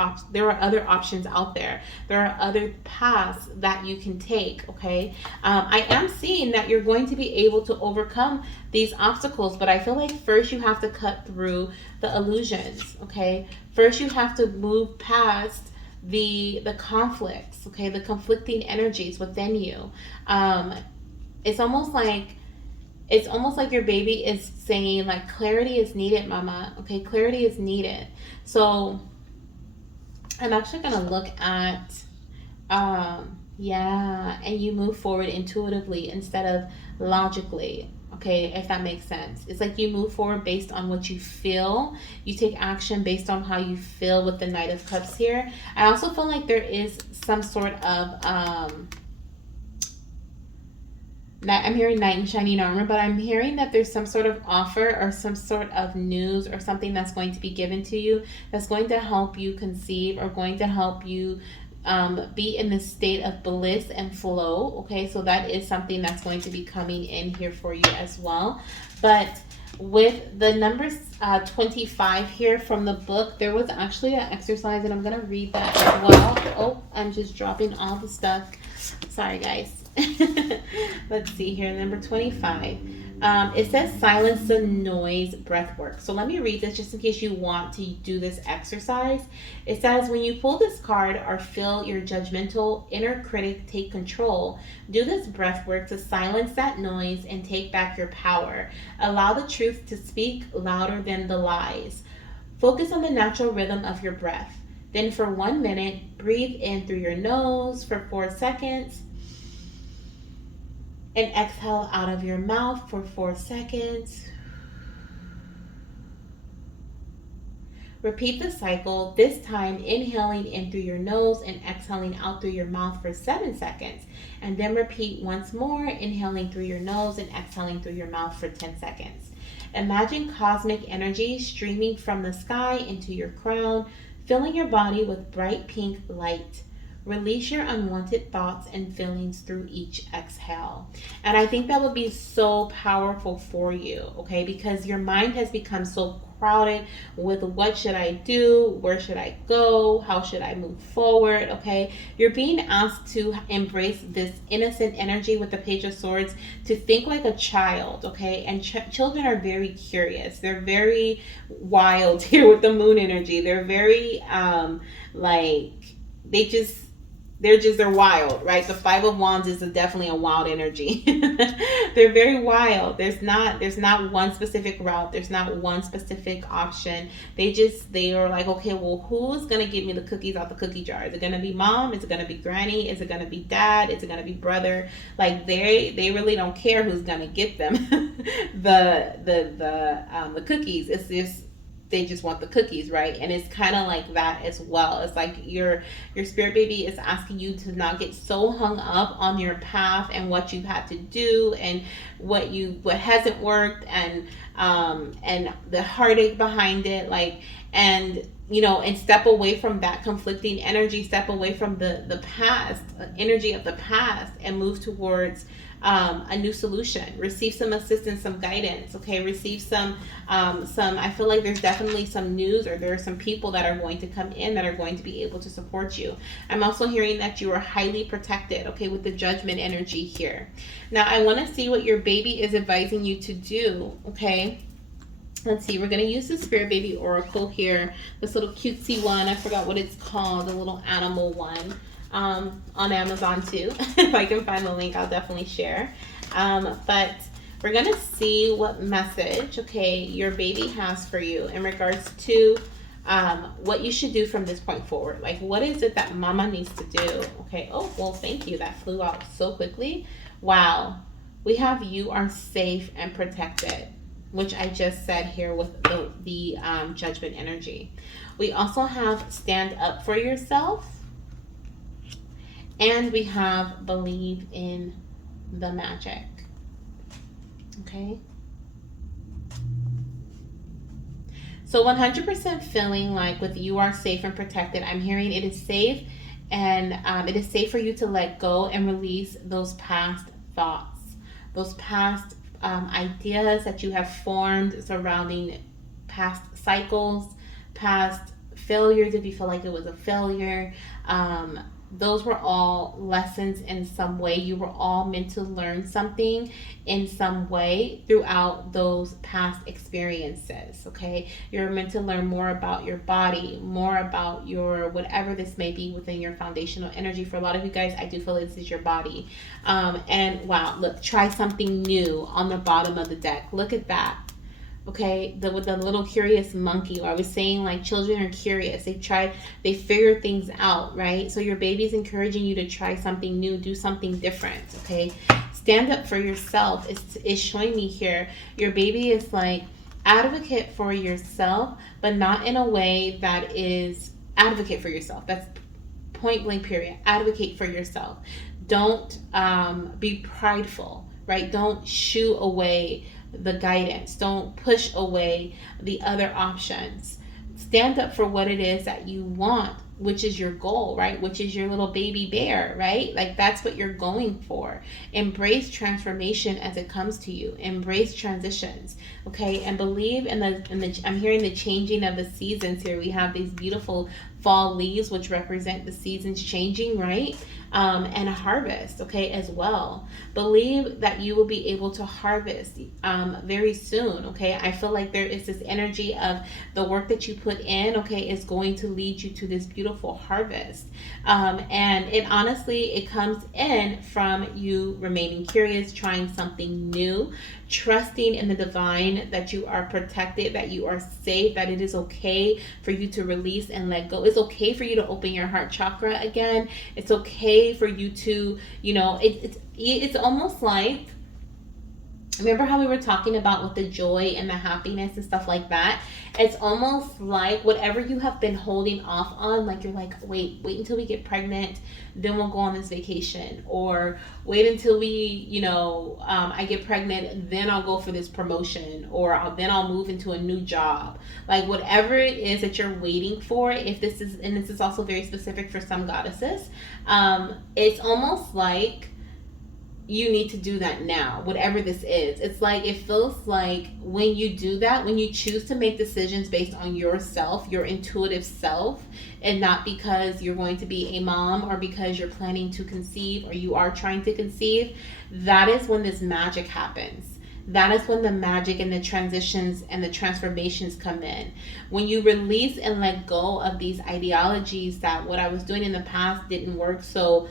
options out there. There are other paths that you can take, okay. I am seeing that you're going to be able to overcome these obstacles, but I feel like first you have to cut through the illusions, okay. First you have to move past the conflicts, okay, the conflicting energies within you. It's almost like your baby is saying, like, clarity is needed, mama. Okay, clarity is needed. So I'm actually going to look at, yeah, and you move forward intuitively instead of logically. Okay, if that makes sense. It's like you move forward based on what you feel. You take action based on how you feel with the Knight of Cups here. I also feel like there is some sort of, I'm hearing knight in shining armor, but I'm hearing that there's some sort of offer or some sort of news or something that's going to be given to you that's going to help you conceive or going to help you be in this state of bliss and flow. Okay, so that is something that's going to be coming in here for you as well. But with the numbers 25 here from the book, there was actually an exercise, and I'm going to read that as well. Oh, I'm just dropping all the stuff. Sorry, guys. Let's see here, number 25. It says silence the noise, breath work. So let me read this just in case you want to do this exercise. It says, when you pull this card or feel your judgmental inner critic take control, do this breath work to silence that noise and take back your power. Allow the truth to speak louder than the lies. Focus on the natural rhythm of your breath. Then for 1 minute, breathe in through your nose for 4 seconds. And exhale out of your mouth for 4 seconds. Repeat the cycle, this time inhaling in through your nose and exhaling out through your mouth for 7 seconds. And then repeat once more, inhaling through your nose and exhaling through your mouth for 10 seconds. Imagine cosmic energy streaming from the sky into your crown, filling your body with bright pink light. Release your unwanted thoughts and feelings through each exhale. And I think that would be so powerful for you, okay? Because your mind has become so crowded with what should I do? Where should I go? How should I move forward? Okay? You're being asked to embrace this innocent energy with the Page of Swords, to think like a child, okay? And children are very curious. They're very wild here with the moon energy. They're very, they're wild, right? The Five of Wands is definitely a wild energy. They're very wild. There's not one specific route. There's not one specific option. They are like, okay, well, who's going to give me the cookies out the cookie jar? Is it going to be mom? Is it going to be granny? Is it going to be dad? Is it going to be brother? Like they really don't care who's going to get them the cookies. It's just, they just want the cookies, right? And it's kind of like that as well. It's like your spirit baby is asking you to not get so hung up on your path and what you've had to do and what hasn't worked and the heartache behind it, like, and and step away from that conflicting energy, step away from the past energy of the past and move towards a new solution. Receive some assistance, some guidance, okay? Receive some I feel like there's definitely some news, or there are some people that are going to come in that are going to be able to support you. I'm also hearing that you are highly protected, okay, with the Judgment energy here. Now I want to see what your baby is advising you to do, okay? Let's see, we're going to use the Spirit Baby Oracle here, this little cutesy one. I forgot what it's called, the little animal one. On Amazon too. If I can find the link, I'll definitely share. But we're gonna see what message, okay, your baby has for you in regards to what you should do from this point forward. Like, what is it that mama needs to do? Okay. Oh, well, thank you. That flew out so quickly. Wow. We have you are safe and protected, which I just said here with the Judgment energy. We also have stand up for yourself. And we have believe in the magic. Okay. So 100% feeling like with you are safe and protected. I'm hearing it is safe, and it is safe for you to let go and release those past thoughts, those past ideas that you have formed surrounding past cycles, past failures, if you feel like it was a failure. Those were all lessons in some way. You were all meant to learn something in some way throughout those past experiences, okay? You're meant to learn more about your body, more about your whatever this may be within your foundational energy. For a lot of you guys, I do feel this is your body. And wow, look, try something new on the bottom of the deck. Look at that. Okay, with the little curious monkey. I was saying, like, children are curious. They figure things out, right? So your baby's encouraging you to try something new, do something different, okay? Stand up for yourself is showing me here. Your baby is like, advocate for yourself, but not in a way that is advocate for yourself. That's point blank period. Advocate for yourself. Don't be prideful, right? Don't shoo away the guidance. Don't push away the other options. Stand up for what it is that you want, which is your goal, right? Which is your little baby bear, right? Like, that's what you're going for. Embrace transformation as it comes to you. Embrace transitions, okay? And believe in the I'm hearing the changing of the seasons here. We have these beautiful fall leaves, which represent the seasons changing, right? And a harvest, okay, as well. Believe that you will be able to harvest very soon, okay? I feel like there is this energy of the work that you put in, okay, is going to lead you to this beautiful harvest. And it honestly, it comes in from you remaining curious, trying something new, trusting in the divine, that you are protected, that you are safe, that it is okay for you to release and let go. It's okay for you to open your heart chakra again. It's okay for you to, it's almost like, remember how we were talking about with the joy and the happiness and stuff like that? It's almost like whatever you have been holding off on, like you're like, wait until we get pregnant, then we'll go on this vacation. Or wait until we, I get pregnant, then I'll go for this promotion. Or then I'll move into a new job. Like, whatever it is that you're waiting for, and this is also very specific for some goddesses, it's almost like you need to do that now, whatever this is. It's like, it feels like when you do that, when you choose to make decisions based on yourself, your intuitive self, and not because you're going to be a mom or because you're planning to conceive or you are trying to conceive, that is when this magic happens. That is when the magic and the transitions and the transformations come in. When you release and let go of these ideologies that what I was doing in the past didn't work, so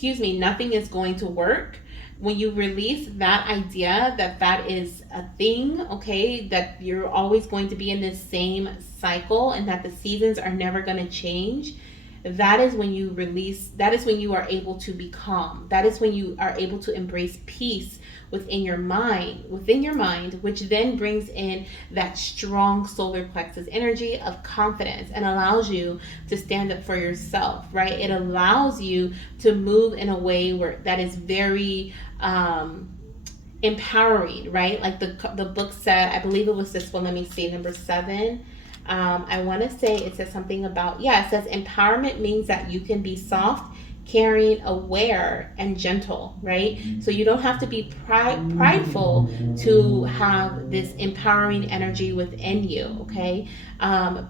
nothing is going to work. When you release that idea that is a thing, okay, that you're always going to be in this same cycle and that the seasons are never going to change, that is when you release, that is when you are able to be calm. That is when you are able to embrace peace within your mind, which then brings in that strong solar plexus energy of confidence and allows you to stand up for yourself, right? It allows you to move in a way where that is very empowering, right? Like the book said, I believe it was this one, let me see, number 7. I want to say it says something about, it says empowerment means that you can be soft, caring, aware, and gentle, right? So you don't have to be prideful to have this empowering energy within you, okay?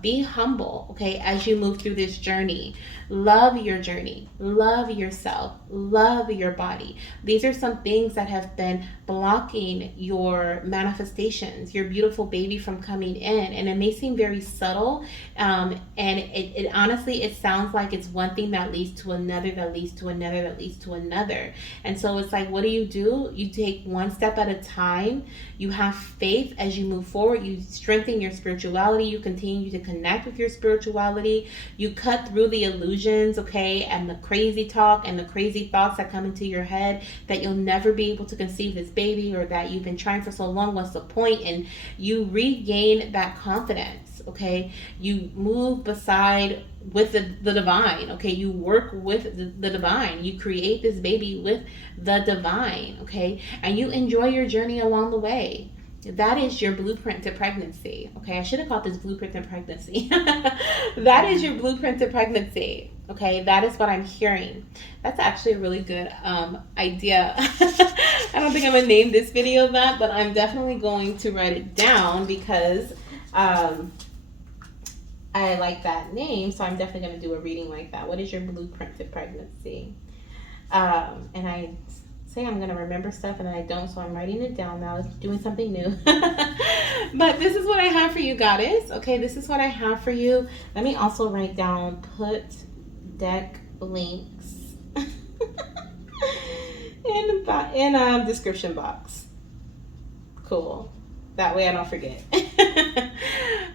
Be humble, okay, as you move through this journey. Love your journey, love yourself, love your body. These are some things that have been blocking your manifestations, your beautiful baby from coming in. And it may seem very subtle, and it honestly, it sounds like it's one thing that leads to another, that leads to another, that leads to another. And so it's like, what do? You take one step at a time. You have faith as you move forward. You strengthen your spirituality. You continue to connect with your spirituality. You cut through the illusions, okay, and the crazy talk and the crazy thoughts that come into your head that you'll never be able to conceive this baby, or that you've been trying for so long, what's the point? And you regain that confidence, okay? You move beside with the divine, okay? You work with the divine. You create this baby with the divine, okay? And you enjoy your journey along the way. That is your blueprint to pregnancy, okay? I should have called this blueprint to pregnancy. That is your blueprint to pregnancy, okay? That is what I'm hearing. That's actually a really good idea. I don't think I'm gonna name this video that, but I'm definitely going to write it down because I like that name, so I'm definitely going to do a reading like that. What is your blueprint to pregnancy? And I say I'm going to remember stuff and then I don't, so I'm writing it down now, doing something new. But this is what I have for you, Goddess. Okay, this is what I have for you. Let me also write down, put deck links in description box. Cool. That way I don't forget.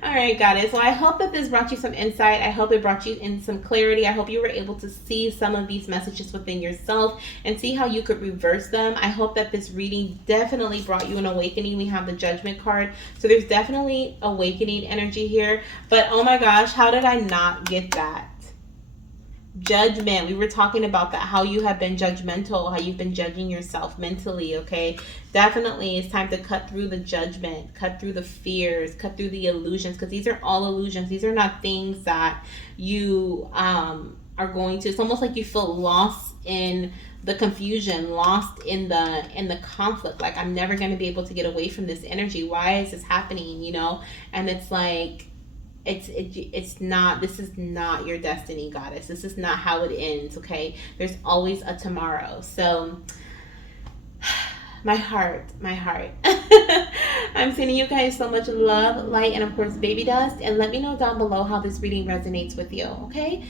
All right, Goddess. Well, I hope that this brought you some insight. I hope it brought you in some clarity. I hope you were able to see some of these messages within yourself and see how you could reverse them. I hope that this reading definitely brought you an awakening. We have the Judgment card. So there's definitely awakening energy here. But oh my gosh, how did I not get that? Judgment. We were talking about that, how you have been judgmental, how you've been judging yourself mentally. Okay, definitely it's time to cut through the judgment, cut through the fears, cut through the illusions, because these are all illusions. These are not things that you are going to, it's almost like you feel lost in the confusion, lost in the conflict, like I'm never going to be able to get away from this energy. Why is this happening? You know, and it's like it's not, this is not your destiny, Goddess. This is not how it ends. Okay, there's always a tomorrow. So my heart I'm sending you guys so much love, light, and of course baby dust, and let me know down below how this reading resonates with you. Okay,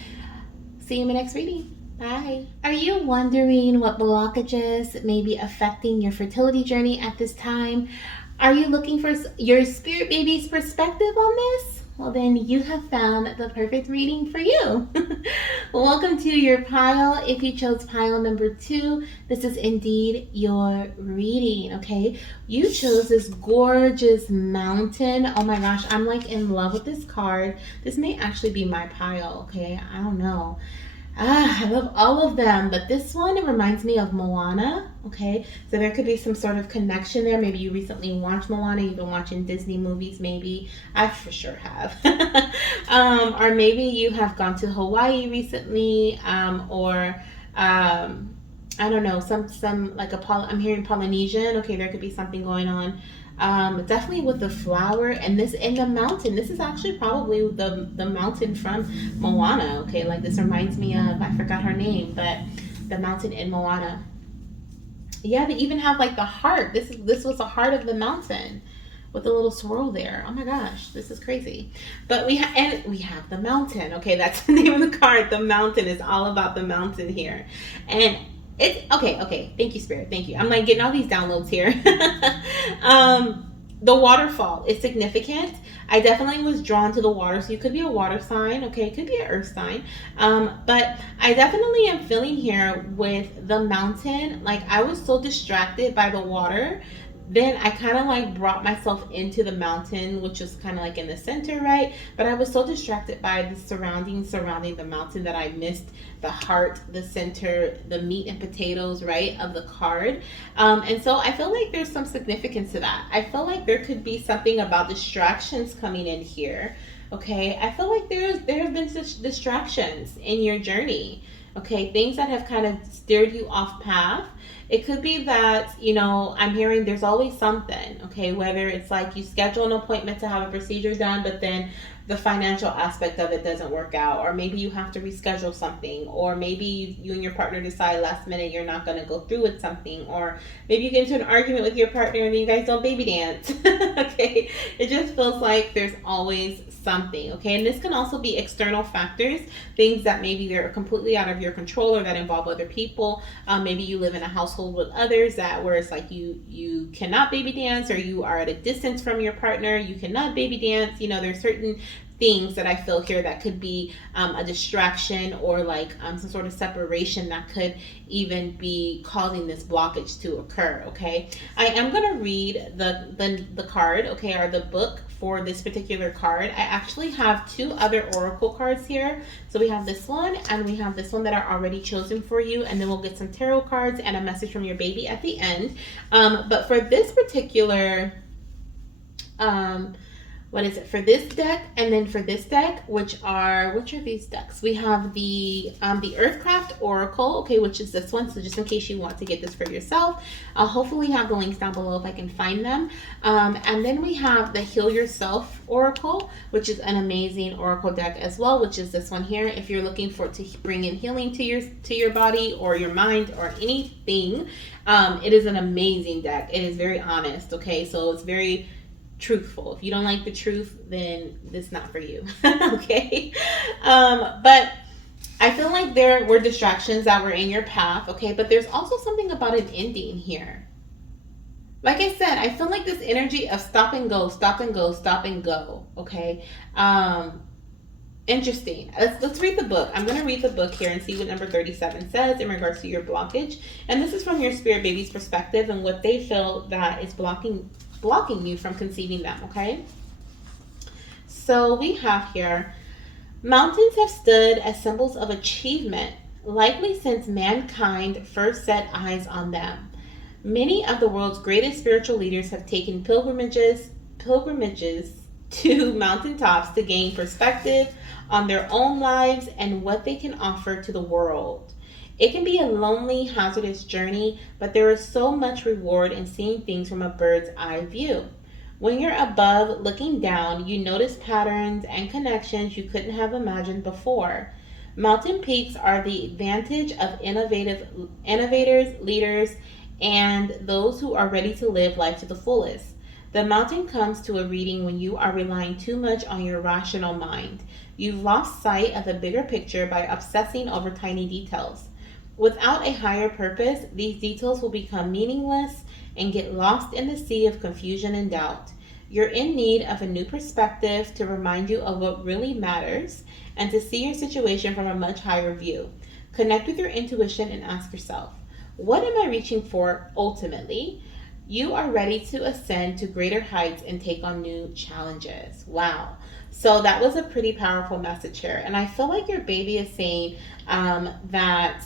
see you in my next reading. Bye. Are you wondering what blockages may be affecting your fertility journey at this time? Are you looking for your spirit baby's perspective on this? Well, then you have found the perfect reading for you. Welcome to your pile. If you chose pile number 2, this is indeed your reading, okay? You chose this gorgeous mountain. Oh my gosh, I'm like in love with this card. This may actually be my pile, okay? I don't know. I love all of them, but this one, it reminds me of Moana, okay? So there could be some sort of connection there. Maybe you recently watched Moana, you've been watching Disney movies, maybe. I for sure have. Or maybe you have gone to Hawaii recently, or I don't know, some like I'm hearing Polynesian. Okay, there could be something going on. Definitely with the flower and this in the mountain. This is actually probably the mountain from Moana. Okay, like this reminds me of, I forgot her name, but the mountain in Moana. Yeah, they even have like the heart. This was the heart of the mountain with a little swirl there. Oh my gosh, this is crazy. But we have the mountain. Okay, that's the name of the card. The mountain is all about the mountain here, and it's okay. Thank you, Spirit. Thank you. I'm like getting all these downloads here. The waterfall is significant. I definitely was drawn to the water. So you could be a water sign. Okay. It could be an earth sign. But I definitely am feeling here with the mountain. Like I was so distracted by the water. Then I kind of like brought myself into the mountain, which was kind of like in the center, right? But I was so distracted by the surrounding the mountain that I missed the heart, the center, the meat and potatoes, right, of the card. And so I feel like there's some significance to that. I feel like there could be something about distractions coming in here. Okay, I feel like there have been such distractions in your journey. Okay, things that have kind of steered you off path. It could be that, you know, I'm hearing there's always something, okay, whether it's like you schedule an appointment to have a procedure done, but then the financial aspect of it doesn't work out, or maybe you have to reschedule something, or maybe you and your partner decide last minute you're not going to go through with something, or maybe you get into an argument with your partner and you guys don't baby dance. Okay, it just feels like there's always something. Okay, and this can also be external factors, things that maybe they're completely out of your control or that involve other people. Maybe you live in a household with others that where it's like you cannot baby dance, or you are at a distance from your partner, you cannot baby dance. You know, there's certain things that I feel here that could be a distraction, or like some sort of separation that could even be causing this blockage to occur. Okay, I am going to read the card, okay, or the book for this particular card. I actually have 2 other oracle cards here. So we have this one and we have this one that are already chosen for you, and then we'll get some tarot cards and a message from your baby at the end. But for this particular what is it for this deck, and then for this deck, which are these decks? We have the Earthcraft Oracle, okay, which is this one. So just in case you want to get this for yourself, I'll hopefully have the links down below if I can find them. And then we have the Heal Yourself Oracle, which is an amazing oracle deck as well, which is this one here. If you're looking for to bring in healing to your body or your mind or anything, it is an amazing deck. It is very honest, okay, so it's very truthful. If you don't like the truth, then this is not for you. Okay. But I feel like there were distractions that were in your path, okay, but there's also something about an ending here. Like I said, I feel like this energy of stop and go, stop and go, stop and go, okay. Interesting. Let's read the book. I'm going to read the book here and see what number 37 says in regards to your blockage. And this is from your spirit baby's perspective and what they feel that is blocking you from conceiving them, okay? So we have here, mountains have stood as symbols of achievement, likely since mankind first set eyes on them. Many of the world's greatest spiritual leaders have taken pilgrimages to mountaintops to gain perspective on their own lives and what they can offer to the world. It can be a lonely, hazardous journey, but there is so much reward in seeing things from a bird's eye view. When you're above looking down, you notice patterns and connections you couldn't have imagined before. Mountain peaks are the advantage of innovators, leaders, and those who are ready to live life to the fullest. The mountain comes to a reading when you are relying too much on your rational mind. You've lost sight of the bigger picture by obsessing over tiny details. Without a higher purpose, these details will become meaningless and get lost in the sea of confusion and doubt. You're in need of a new perspective to remind you of what really matters and to see your situation from a much higher view. Connect with your intuition and ask yourself, what am I reaching for ultimately? You are ready to ascend to greater heights and take on new challenges. Wow. So that was a pretty powerful message here. And I feel like your baby is saying that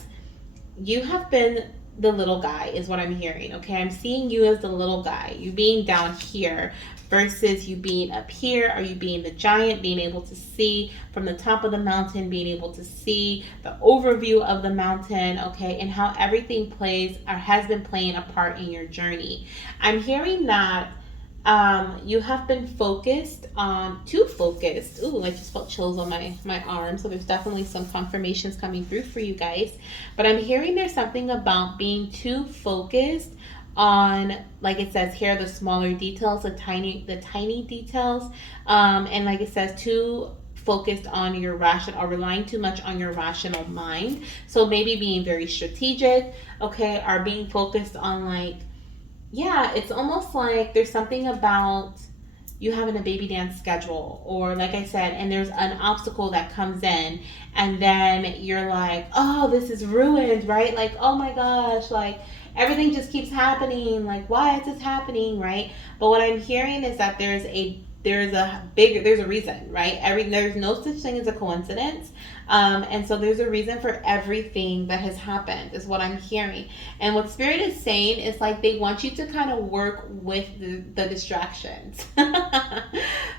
you have been the little guy is what I'm hearing, okay? I'm seeing you as the little guy, you being down here versus you being up here, or you being the giant, being able to see from the top of the mountain, being able to see the overview of the mountain, okay, and how everything plays or has been playing a part in your journey. I'm hearing that you have been too focused. Ooh, I just felt chills on my arm. So there's definitely some confirmations coming through for you guys. But I'm hearing there's something about being too focused on, like it says here, the smaller details, the tiny details. And like it says, too focused on your rational, or relying too much on your rational mind. So maybe being very strategic, okay, or being focused on like, yeah, it's almost like there's something about you having a baby dance schedule, or like I said, and there's an obstacle that comes in, and then you're like, oh, this is ruined, right? Like, oh my gosh, like everything just keeps happening. Like, why is this happening, right? But what I'm hearing is that there's a reason, right? There's no such thing as a coincidence. And so there's a reason for everything that has happened, is what I'm hearing. And what Spirit is saying is like they want you to kind of work with the distractions.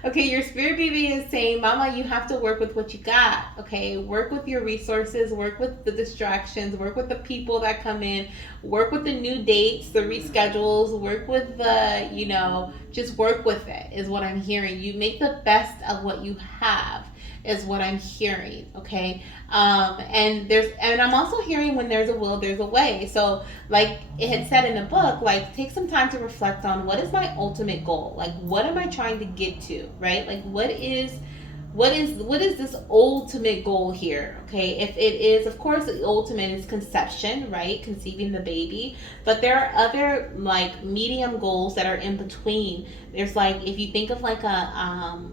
Okay, your Spirit baby is saying, Mama, you have to work with what you got. Okay, work with your resources, work with the distractions, work with the people that come in, work with the new dates, the reschedules, work with just work with it, is what I'm hearing. You make the best of what you have, is what I'm hearing, okay? And I'm also hearing when there's a will, there's a way. So like it had said in the book, like take some time to reflect on what is my ultimate goal? Like what am I trying to get to, right? Like what is this ultimate goal here? Okay, if it is, of course, the ultimate is conception, right? Conceiving the baby. But there are other like medium goals that are in between. There's like, if you think of like a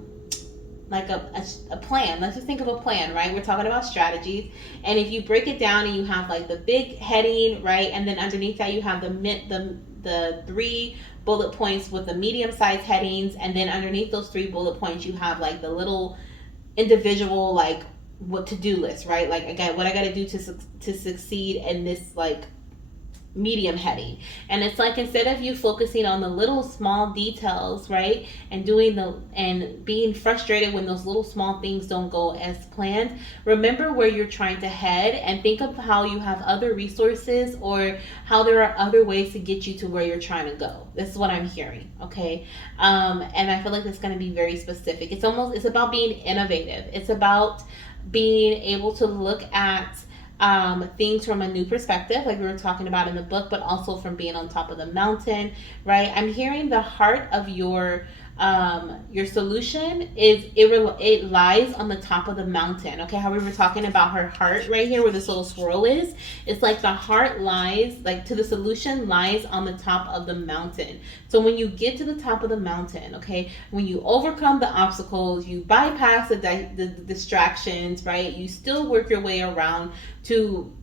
plan, let's just think of a plan, right? We're talking about strategies, and if you break it down and you have like the big heading, right, and then underneath that you have the 3 bullet points with the medium-sized headings, and then underneath those 3 bullet points you have like the little individual like what to-do list, right? Like again, what I got to do to succeed in this like medium heading. And it's like, instead of you focusing on the little small details, right, and being frustrated when those little small things don't go as planned, remember where you're trying to head and think of how you have other resources, or how there are other ways to get you to where you're trying to go. This is what I'm hearing. Okay. And I feel like it's going to be very specific. It's about being innovative. It's about being able to look at things from a new perspective, like we were talking about in the book, but also from being on top of the mountain, right? I'm hearing the heart of your solution is it lies on the top of the mountain. Okay, how we were talking about her heart right here, where this little swirl is. It's like the heart lies, like, to the solution lies on the top of the mountain. So when you get to the top of the mountain, okay, when you overcome the obstacles, you bypass the distractions, right? You still work your way around to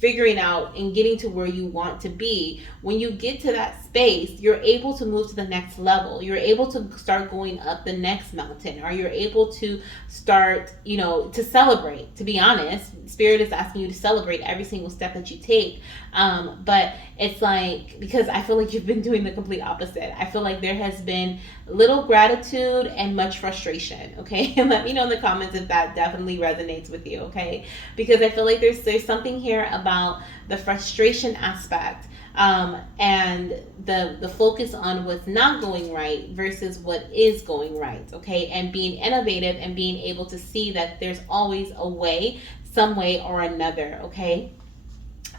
figuring out and getting to where you want to be. When you get to that space, you're able to move to the next level. You're able to start going up the next mountain, or you're able to start, to celebrate. To be honest, Spirit is asking you to celebrate every single step that you take. But it's like, because I feel like you've been doing the complete opposite. I feel like there has been little gratitude and much frustration. Okay, and let me know in the comments if that definitely resonates with you. Okay, because I feel like there's something here about the frustration aspect, and the focus on what's not going right versus what is going right. Okay, and being innovative and being able to see that there's always a way, some way or another. Okay,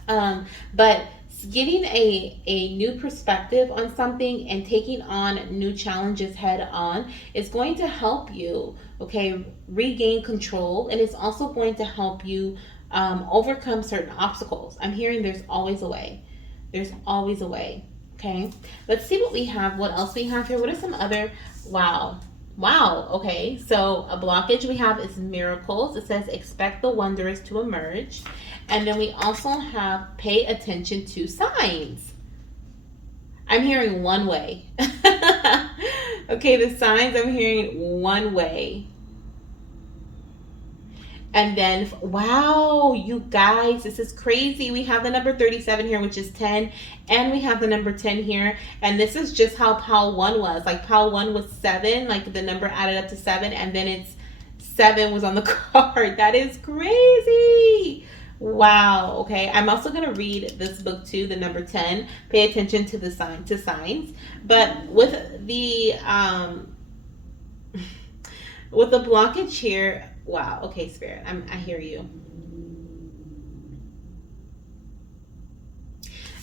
but getting a new perspective on something and taking on new challenges head on is going to help you, okay, regain control, and it's also going to help you overcome certain obstacles. I'm hearing there's always a way. There's always a way. Okay, let's see what we have. What else we have here? What are some other? Wow. Okay, so a blockage we have is miracles. It says expect the wondrous to emerge. And then we also have pay attention to signs. I'm hearing one way. Okay, the signs, I'm hearing one way. And then, wow, you guys, this is crazy. We have the number 37 here, which is 10. And we have the number 10 here. And this is just how pile 1 was. Like, pile 1 was 7. Like, the number added up to 7. And then it's 7 was on the card. That is crazy. Wow. Okay. I'm also going to read this book too, the number 10. Pay attention to the signs. But with the blockage here, wow. Okay, Spirit. I hear you.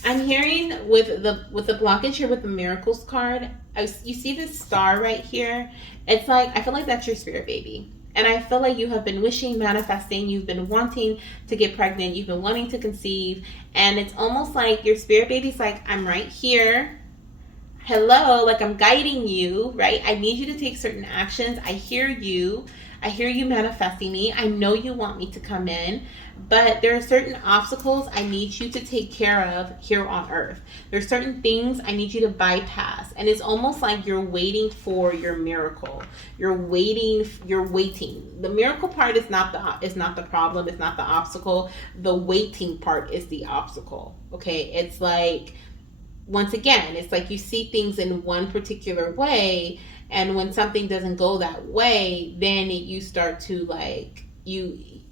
I'm hearing with the blockage here with the miracles card. You see this star right here? It's like, I feel like that's your spirit baby. And I feel like you have been wishing, manifesting, you've been wanting to get pregnant, you've been wanting to conceive, and it's almost like your spirit baby's like, I'm right here. Hello, like I'm guiding you, right? I need you to take certain actions. I hear you. I hear you manifesting me. I know you want me to come in, but there are certain obstacles I need you to take care of here on earth. There's certain things I need you to bypass. And it's almost like you're waiting for your miracle. You're waiting. The miracle part is not the problem. It's not the obstacle. The waiting part is the obstacle. Okay. It's like, once again, it's like you see things in one particular way, and when something doesn't go that way, then you start to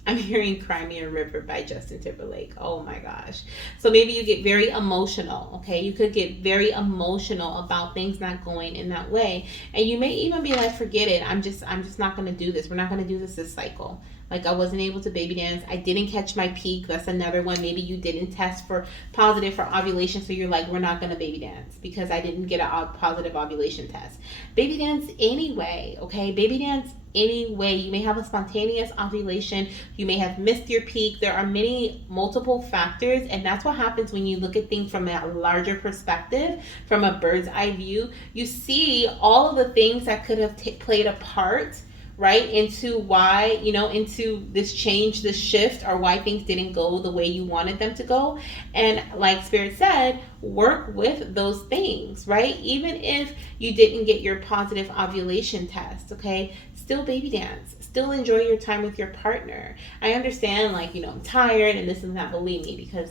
I'm hearing Cry Me a River by Justin Timberlake. Oh my gosh. So maybe you get very emotional, okay? You could get very emotional about things not going in that way. And you may even be like, forget it. I'm just not going to do this. We're not going to do this cycle. Like, I wasn't able to baby dance. I didn't catch my peak. That's another one. Maybe you didn't test for positive for ovulation. So you're like, we're not going to baby dance because I didn't get a positive ovulation test. Baby dance anyway, okay? Baby dance anyway. You may have a spontaneous ovulation. You may have missed your peak. There are multiple factors. And that's what happens when you look at things from a larger perspective, from a bird's eye view. You see all of the things that could have played a part, right, into why, into this change, this shift, or why things didn't go the way you wanted them to go. And like Spirit said, work with those things, right? Even if you didn't get your positive ovulation test, okay, still baby dance, still enjoy your time with your partner. I understand, I'm tired and this and that, believe me, because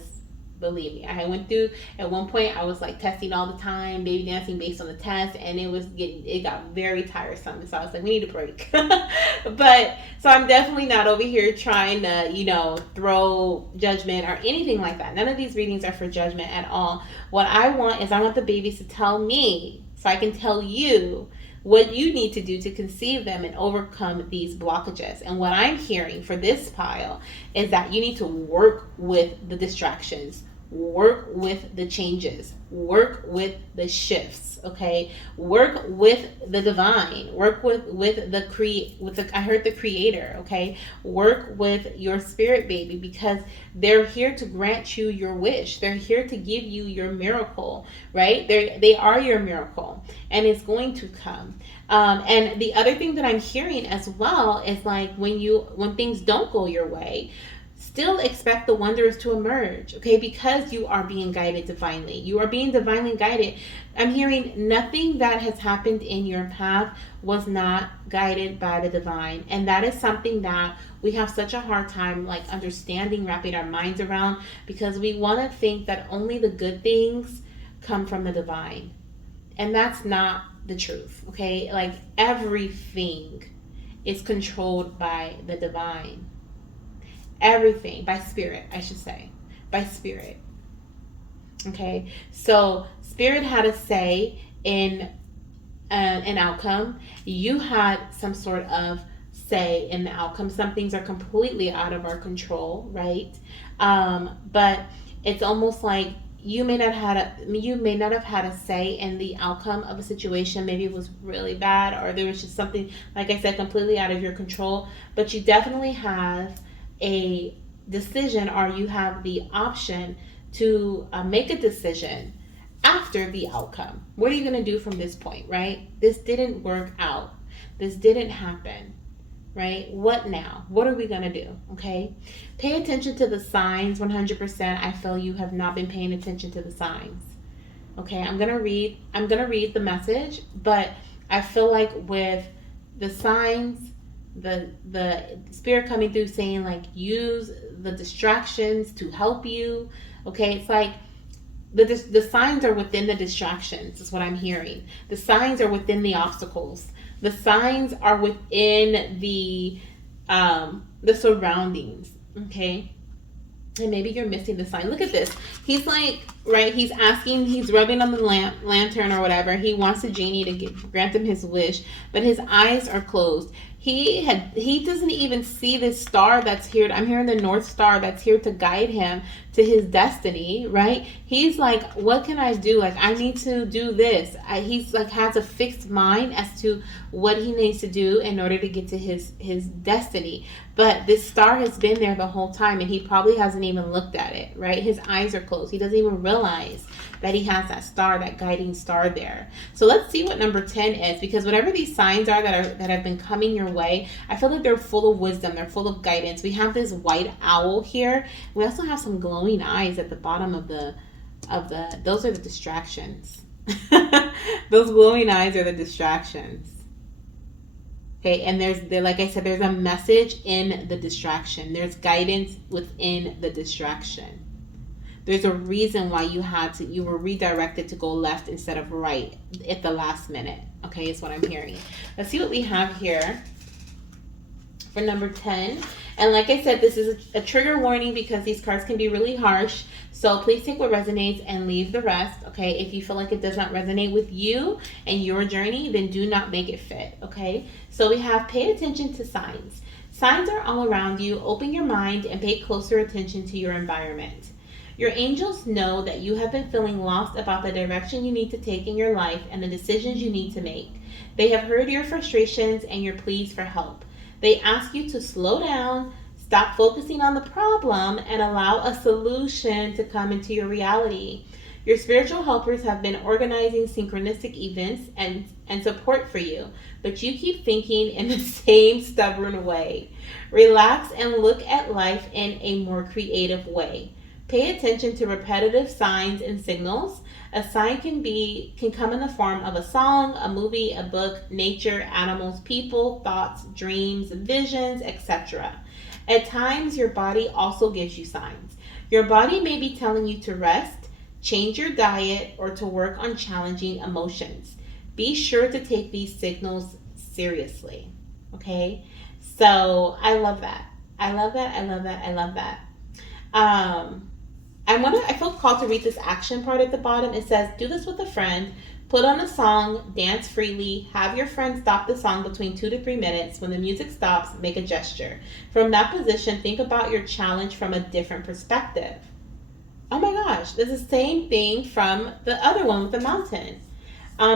Believe me, I went through, at one point I was like testing all the time, baby dancing based on the test, and it got very tiresome. So I was like, we need a break. But so I'm definitely not over here trying to, throw judgment or anything like that. None of these readings are for judgment at all. What I want the babies to tell me so I can tell you what you need to do to conceive them and overcome these blockages. And what I'm hearing for this pile is that you need to work with the distractions, work with the changes, work with the shifts, okay? Work with the divine, work with I heard the creator, okay? Work with your spirit baby, because they're here to grant you your wish. They're here to give you your miracle, right? They are your miracle, and it's going to come. And the other thing that I'm hearing as well is like when things don't go your way, still expect the wonders to emerge, okay? Because you are being guided divinely. You are being divinely guided. I'm hearing nothing that has happened in your path was not guided by the divine. And that is something that we have such a hard time like understanding, wrapping our minds around, because we want to think that only the good things come from the divine. And that's not the truth, okay? Like everything is controlled by the divine. Everything by spirit, I should say, by spirit. Okay, so spirit had a say in an outcome. You had some sort of say in the outcome. Some things are completely out of our control, right? But it's almost like you may not have had a say in the outcome of a situation. Maybe it was really bad, or there was just something, like I said, completely out of your control. But you definitely have a decision, or you have the option to make a decision after the outcome. What are you going to do from this point, right? This didn't work out. This didn't happen, right? What now? What are we going to do? Okay. Pay attention to the signs 100%. I feel you have not been paying attention to the signs. Okay. I'm going to read the message, but I feel like with the signs, the spirit coming through saying like use the distractions to help you, okay? It's like the signs are within the distractions is what I'm hearing. The signs are within the obstacles. The signs are within the surroundings, okay? And maybe you're missing the sign. Look at this. He's like, right, he's rubbing on the lantern or whatever. He wants the genie to grant him his wish, but his eyes are closed. He doesn't even see this star that's here. I'm hearing the North Star that's here to guide him to his destiny, right? He's like, what can I do? Like, I need to do this. He's like has a fixed mind as to what he needs to do in order to get to his destiny. But this star has been there the whole time, and he probably hasn't even looked at it, right? His eyes are closed. He doesn't even realize that he has that star, that guiding star there. So let's see what number 10 is, because whatever these signs are that have been coming your way, I feel like they're full of wisdom. They're full of guidance. We have this white owl here. We also have some glowing eyes at the bottom of the those are the distractions. Those glowing eyes are the distractions. Okay, and like I said, there's a message in the distraction. There's guidance within the distraction. There's a reason why you were redirected to go left instead of right at the last minute. Okay, is what I'm hearing. Let's see what we have here for number 10. And like I said, this is a trigger warning because these cards can be really harsh. So please take what resonates and leave the rest. Okay, if you feel like it does not resonate with you and your journey, then do not make it fit. Okay, so we have pay attention to signs. Signs are all around you. Open your mind and pay closer attention to your environment. Your angels know that you have been feeling lost about the direction you need to take in your life and the decisions you need to make. They have heard your frustrations and your pleas for help. They ask you to slow down, stop focusing on the problem, and allow a solution to come into your reality. Your spiritual helpers have been organizing synchronistic events and support for you, but you keep thinking in the same stubborn way. Relax and look at life in a more creative way. Pay attention to repetitive signs and signals. A sign can come in the form of a song, a movie, a book, nature, animals, people, thoughts, dreams, visions, etc. At times, your body also gives you signs. Your body may be telling you to rest, change your diet, or to work on challenging emotions. Be sure to take these signals seriously. Okay? So I love that. I love that. I love that. I love that. Um, I feel called to read this action part at the bottom. It says, do this with a friend. Put on a song, dance freely, have your friend stop the song between 2 to 3 minutes. When the music stops, make a gesture. From that position, think about your challenge from a different perspective. Oh my gosh, this is the same thing from the other one with the mountain.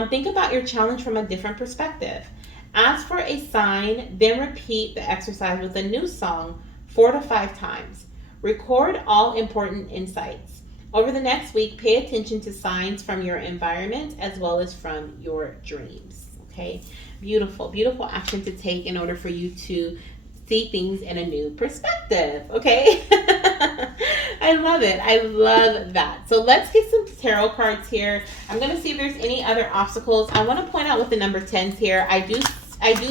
Think about your challenge from a different perspective. Ask for a sign, then repeat the exercise with a new song 4 to 5 times. Record all important insights. Over the next week, pay attention to signs from your environment as well as from your dreams. Okay, beautiful, beautiful action to take in order for you to see things in a new perspective. Okay, I love it. I love that. So let's get some tarot cards here. I'm going to see if there's any other obstacles. I want to point out with the number 10s here. I do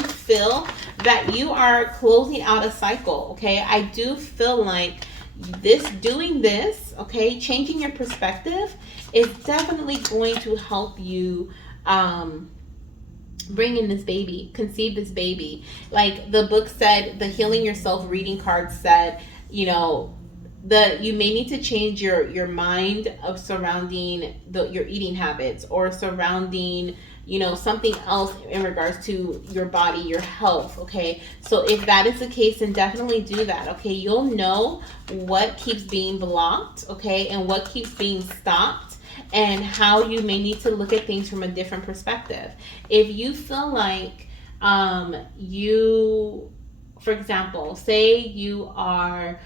feel that you are closing out a cycle. Okay, I do feel like doing this, okay, changing your perspective is definitely going to help you bring in this baby, conceive this baby. Like the book said, the Healing Yourself reading card said, you know, you may need to change your mind of surrounding your eating habits or surrounding, you know, something else in regards to your body, your health. Okay, so if that is the case, then definitely do that. Okay, you'll know what keeps being blocked, okay, and what keeps being stopped, and how you may need to look at things from a different perspective. If you feel like for example, say you are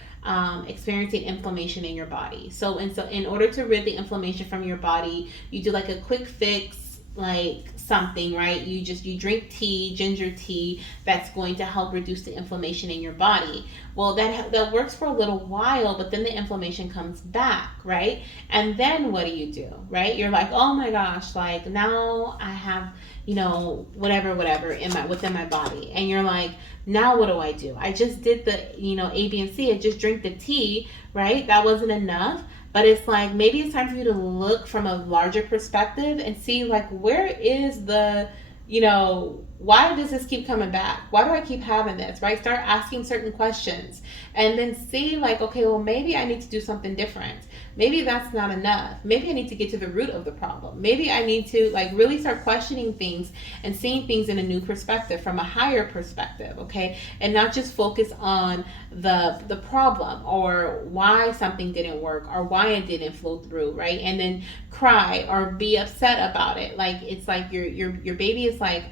experiencing inflammation in your body. So in order to rid the inflammation from your body, you do like a quick fix, like something, right? You drink tea, ginger tea, that's going to help reduce the inflammation in your body. Well, that works for a little while, but then the inflammation comes back, right? And then what do, right? You're like, oh my gosh, like now I have, you know, whatever within my body, and you're like, now what do? I just did the, you know, A, B, and C. I just drank the tea, right? That wasn't enough. But it's like, maybe it's time for you to look from a larger perspective and see, like, where is the, you know, why does this keep coming back? Why do I keep having this, right? Start asking certain questions and then see, like, okay, well, maybe I need to do something different. Maybe that's not enough. Maybe I need to get to the root of the problem. Maybe I need to, like, really start questioning things and seeing things in a new perspective, from a higher perspective, okay? And not just focus on the problem or why something didn't work or why it didn't flow through, right? And then cry or be upset about it. Like, it's like your baby is like,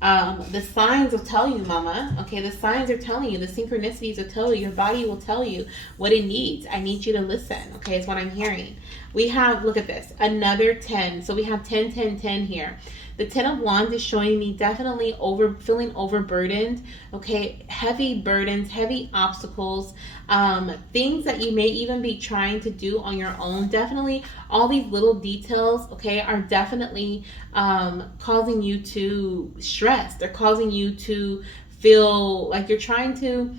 the signs will tell you, mama. Okay, the signs are telling you, the synchronicities will tell you, your body will tell you what it needs. I need you to listen. Okay, is what I'm hearing. We have, look at this, another 10. So we have 10, 10, 10 here. The 10 of Wands is showing me definitely feeling overburdened. Okay, heavy burdens, heavy obstacles, things that you may even be trying to do on your own. Definitely all these little details, okay, are definitely causing you to stress. They're causing you to feel like you're trying to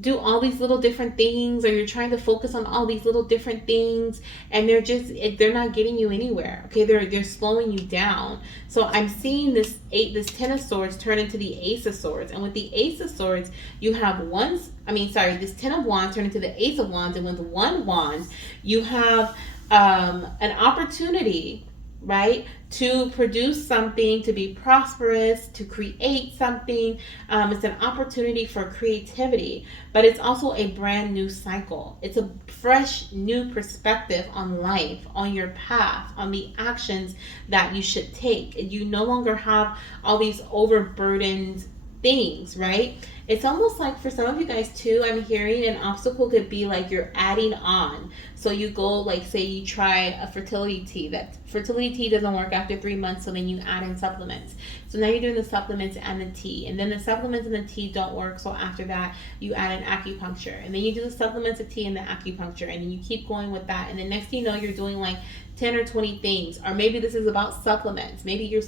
do all these little different things, or you're trying to focus on all these little different things, and they're not getting you anywhere. Okay, they're slowing you down. So I'm seeing this 10 of Swords turn into the Ace of Swords, and with the Ace of Swords you have this 10 of Wands turn into the Ace of Wands, and with one wand you have an opportunity, right, to produce something, to be prosperous, to create something. It's an opportunity for creativity, but it's also a brand new cycle. It's a fresh new perspective on life, on your path, on the actions that you should take. You no longer have all these overburdened things, right? It's almost like for some of you guys too, I'm hearing an obstacle could be like you're adding on. So you go, like, say you try a fertility tea. That fertility tea doesn't work after 3 months, so then you add in supplements. So now you're doing the supplements and the tea, and then the supplements and the tea don't work, so after that you add in acupuncture, and then you do the supplements, the tea, and the acupuncture, and then you keep going with that, and then next thing you know, you're doing like 10 or 20 things. Or maybe this is about supplements. Maybe you're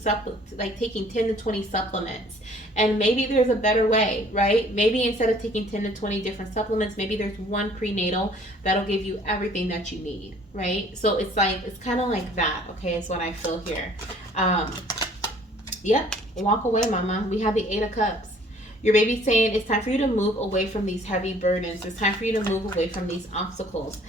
like taking 10 to 20 supplements, and maybe there's a better way, right? right? Maybe instead of taking 10 to 20 different supplements, maybe there's one prenatal that'll give you everything that you need, right? So it's like, it's kind of like that, okay, is what I feel here. Yep, walk away, mama. We have the 8 of Cups. Your baby's saying it's time for you to move away from these heavy burdens. It's time for you to move away from these obstacles.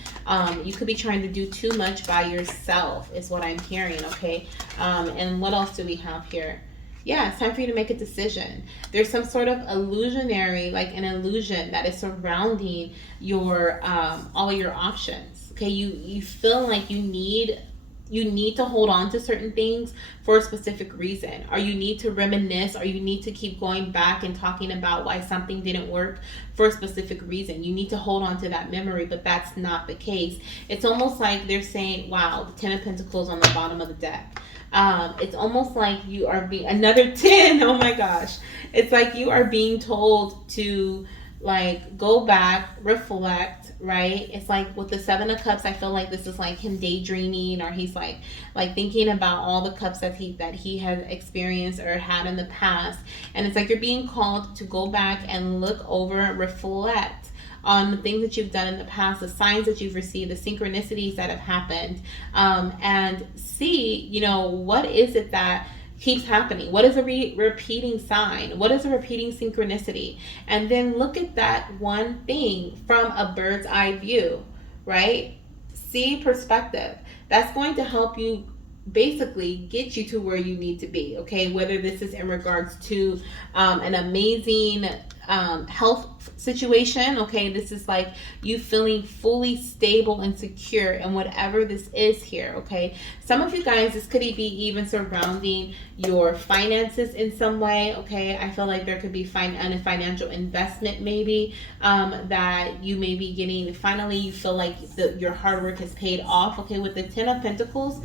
You could be trying to do too much by yourself is what I'm hearing, okay? And what else do we have here? Yeah, it's time for you to make a decision. There's some sort of illusionary, like an illusion that is surrounding your all your options. Okay, you feel like you need to hold on to certain things for a specific reason, or you need to reminisce, or you need to keep going back and talking about why something didn't work for a specific reason. You need to hold on to that memory, but that's not the case. It's almost like they're saying, wow, the 10 of Pentacles on the bottom of the deck. It's almost like you are being, another 10, oh my gosh. It's like you are being told to like go back, reflect, right? It's like with the 7 of Cups, I feel like this is like him daydreaming, or he's like thinking about all the cups that he has experienced or had in the past. And it's like you're being called to go back and look over, reflect on the things that you've done in the past, the signs that you've received, the synchronicities that have happened, and see, what is it that keeps happening? What is a repeating sign? What is a repeating synchronicity? And then look at that one thing from a bird's eye view, right? See perspective. That's going to help you basically get you to where you need to be, okay? Whether this is in regards to an amazing health situation, okay? This is like you feeling fully stable and secure in whatever this is here, okay? Some of you guys, this could be even surrounding your finances in some way, okay? I feel like there could be a financial investment maybe that you may be getting. Finally, you feel like your hard work has paid off, okay? With the 10 of Pentacles,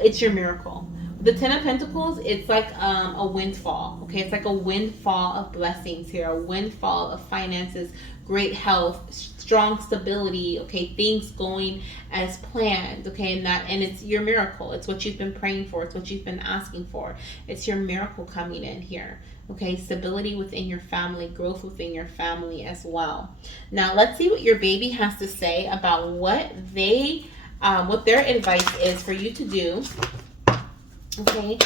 it's your miracle. The 10 of Pentacles, it's like a windfall, okay? It's like a windfall of blessings here, a windfall of finances, great health, strong stability, okay? Things going as planned, okay? And it's your miracle. It's what you've been praying for. It's what you've been asking for. It's your miracle coming in here, okay? Stability within your family, growth within your family as well. Now, let's see what your baby has to say about what their advice is for you to do, okay,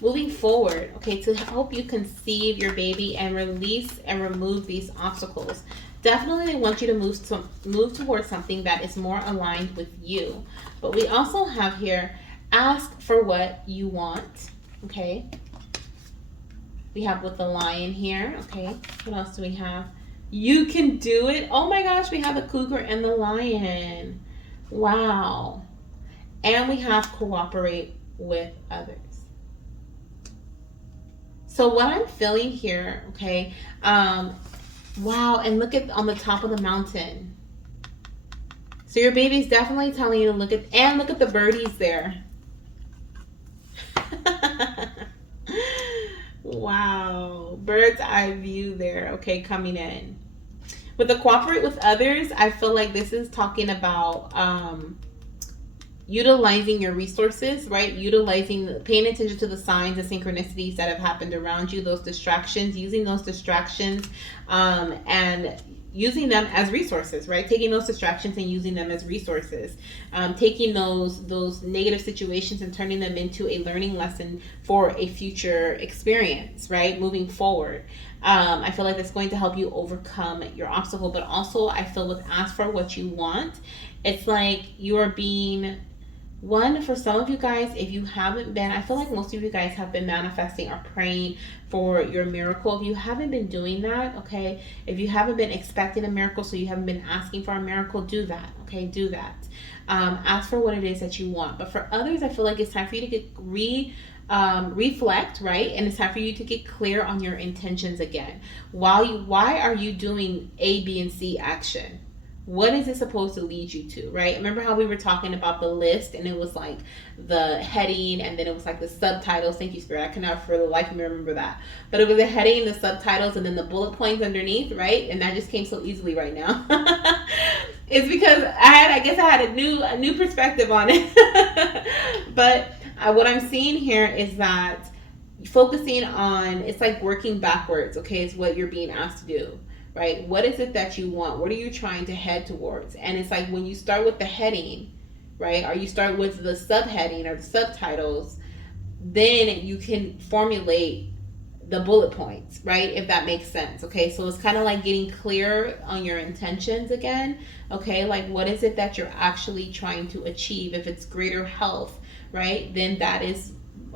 moving forward, okay, to help you conceive your baby and release and remove these obstacles. Definitely they want you to move towards something that is more aligned with you. But we also have here, ask for what you want, okay? We have with the lion here, okay? What else do we have? You can do it. Oh my gosh, we have the cougar and the lion. Wow. And we have cooperate with others. So what I'm feeling here, okay, wow, and look at on the top of the mountain. So your baby's definitely telling you to look at the birdies there. Wow, bird's eye view there, okay, coming in. With the cooperate with others, I feel like this is talking about utilizing your resources, right? Paying attention to the signs and synchronicities that have happened around you, those distractions, using those distractions and using them as resources, right? Taking those distractions and using them as resources. Taking those negative situations and turning them into a learning lesson for a future experience, right? Moving forward. I feel like that's going to help you overcome your obstacle, but also I feel with ask for what you want, it's like you're being one, for some of you guys, if you haven't been, I feel like most of you guys have been manifesting or praying for your miracle. If you haven't been doing that, okay, if you haven't been expecting a miracle, so you haven't been asking for a miracle, do that, okay, do that. Ask for what it is that you want. But for others, I feel like it's time for you to get reflect, right? And it's time for you to get clear on your intentions again. Why are you doing A, B, and C action? What is it supposed to lead you to, right? Remember how we were talking about the list and it was like the heading and then it was like the subtitles. Thank you, Spirit. I cannot for the life of me remember that. But it was the heading, the subtitles, and then the bullet points underneath, right? And that just came so easily right now. It's because I guess I had a new perspective on it. But what I'm seeing here is that focusing on, it's like working backwards, okay, is what you're being asked to do, right? What is it that you want? What are you trying to head towards? And it's like when you start with the heading, right, or you start with the subheading or the subtitles, then you can formulate the bullet points, right? If that makes sense. Okay, so it's kind of like getting clear on your intentions again. Okay, like what is it that you're actually trying to achieve? If it's greater health, right, then that is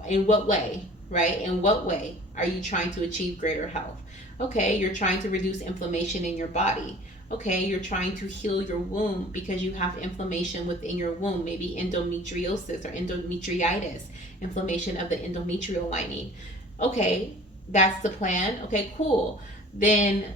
in what way, right? In what way are you trying to achieve greater health? Okay, you're trying to reduce inflammation in your body. Okay, you're trying to heal your womb because you have inflammation within your womb, maybe endometriosis or endometriitis, inflammation of the endometrial lining. Okay, that's the plan. Okay, cool. Then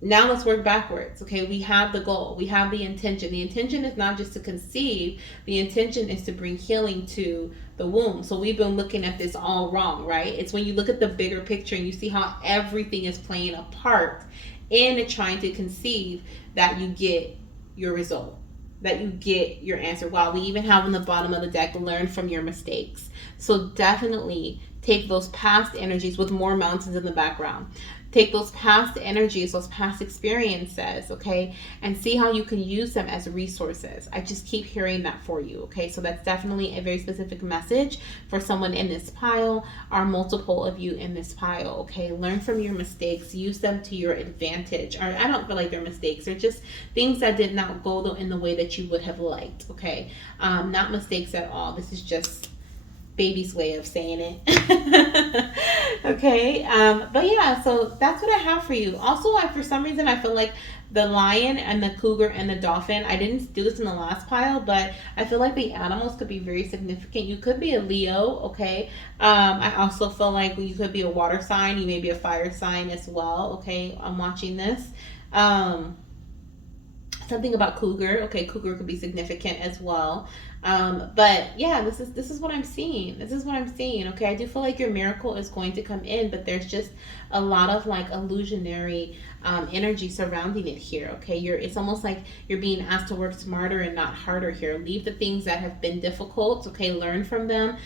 now let's work backwards. Okay, we have the goal, we have the intention. The intention is not just to conceive, the intention is to bring healing to the womb. So we've been looking at this all wrong, right? It's when you look at the bigger picture and you see how everything is playing a part in trying to conceive that you get your result, that you get your answer. Wow, we even have on the bottom of the deck, learn from your mistakes. So definitely take those past energies with more mountains in the background. Take those past energies, those past experiences, okay, and see how you can use them as resources. I just keep hearing that for you, okay? So that's definitely a very specific message for someone in this pile or multiple of you in this pile, okay? Learn from your mistakes, use them to your advantage. Or I don't feel like they're mistakes, they're just things that did not go in the way that you would have liked, okay? Not mistakes at all. This is just baby's way of saying it. Okay, but yeah, so that's what I have for you. Also, for some reason I feel like the lion and the cougar and the dolphin, I didn't do this in the last pile, but I feel like the animals could be very significant. You could be a Leo, okay. I also feel like you could be a water sign, you may be a fire sign as well, okay. I'm watching this. Something about cougar, okay, cougar could be significant as well. But yeah, this is what I'm seeing. This is what I'm seeing. Okay, I do feel like your miracle is going to come in, but there's just a lot of like illusionary energy surrounding it here. Okay, it's almost like you're being asked to work smarter and not harder here. Leave the things that have been difficult. Okay, learn from them.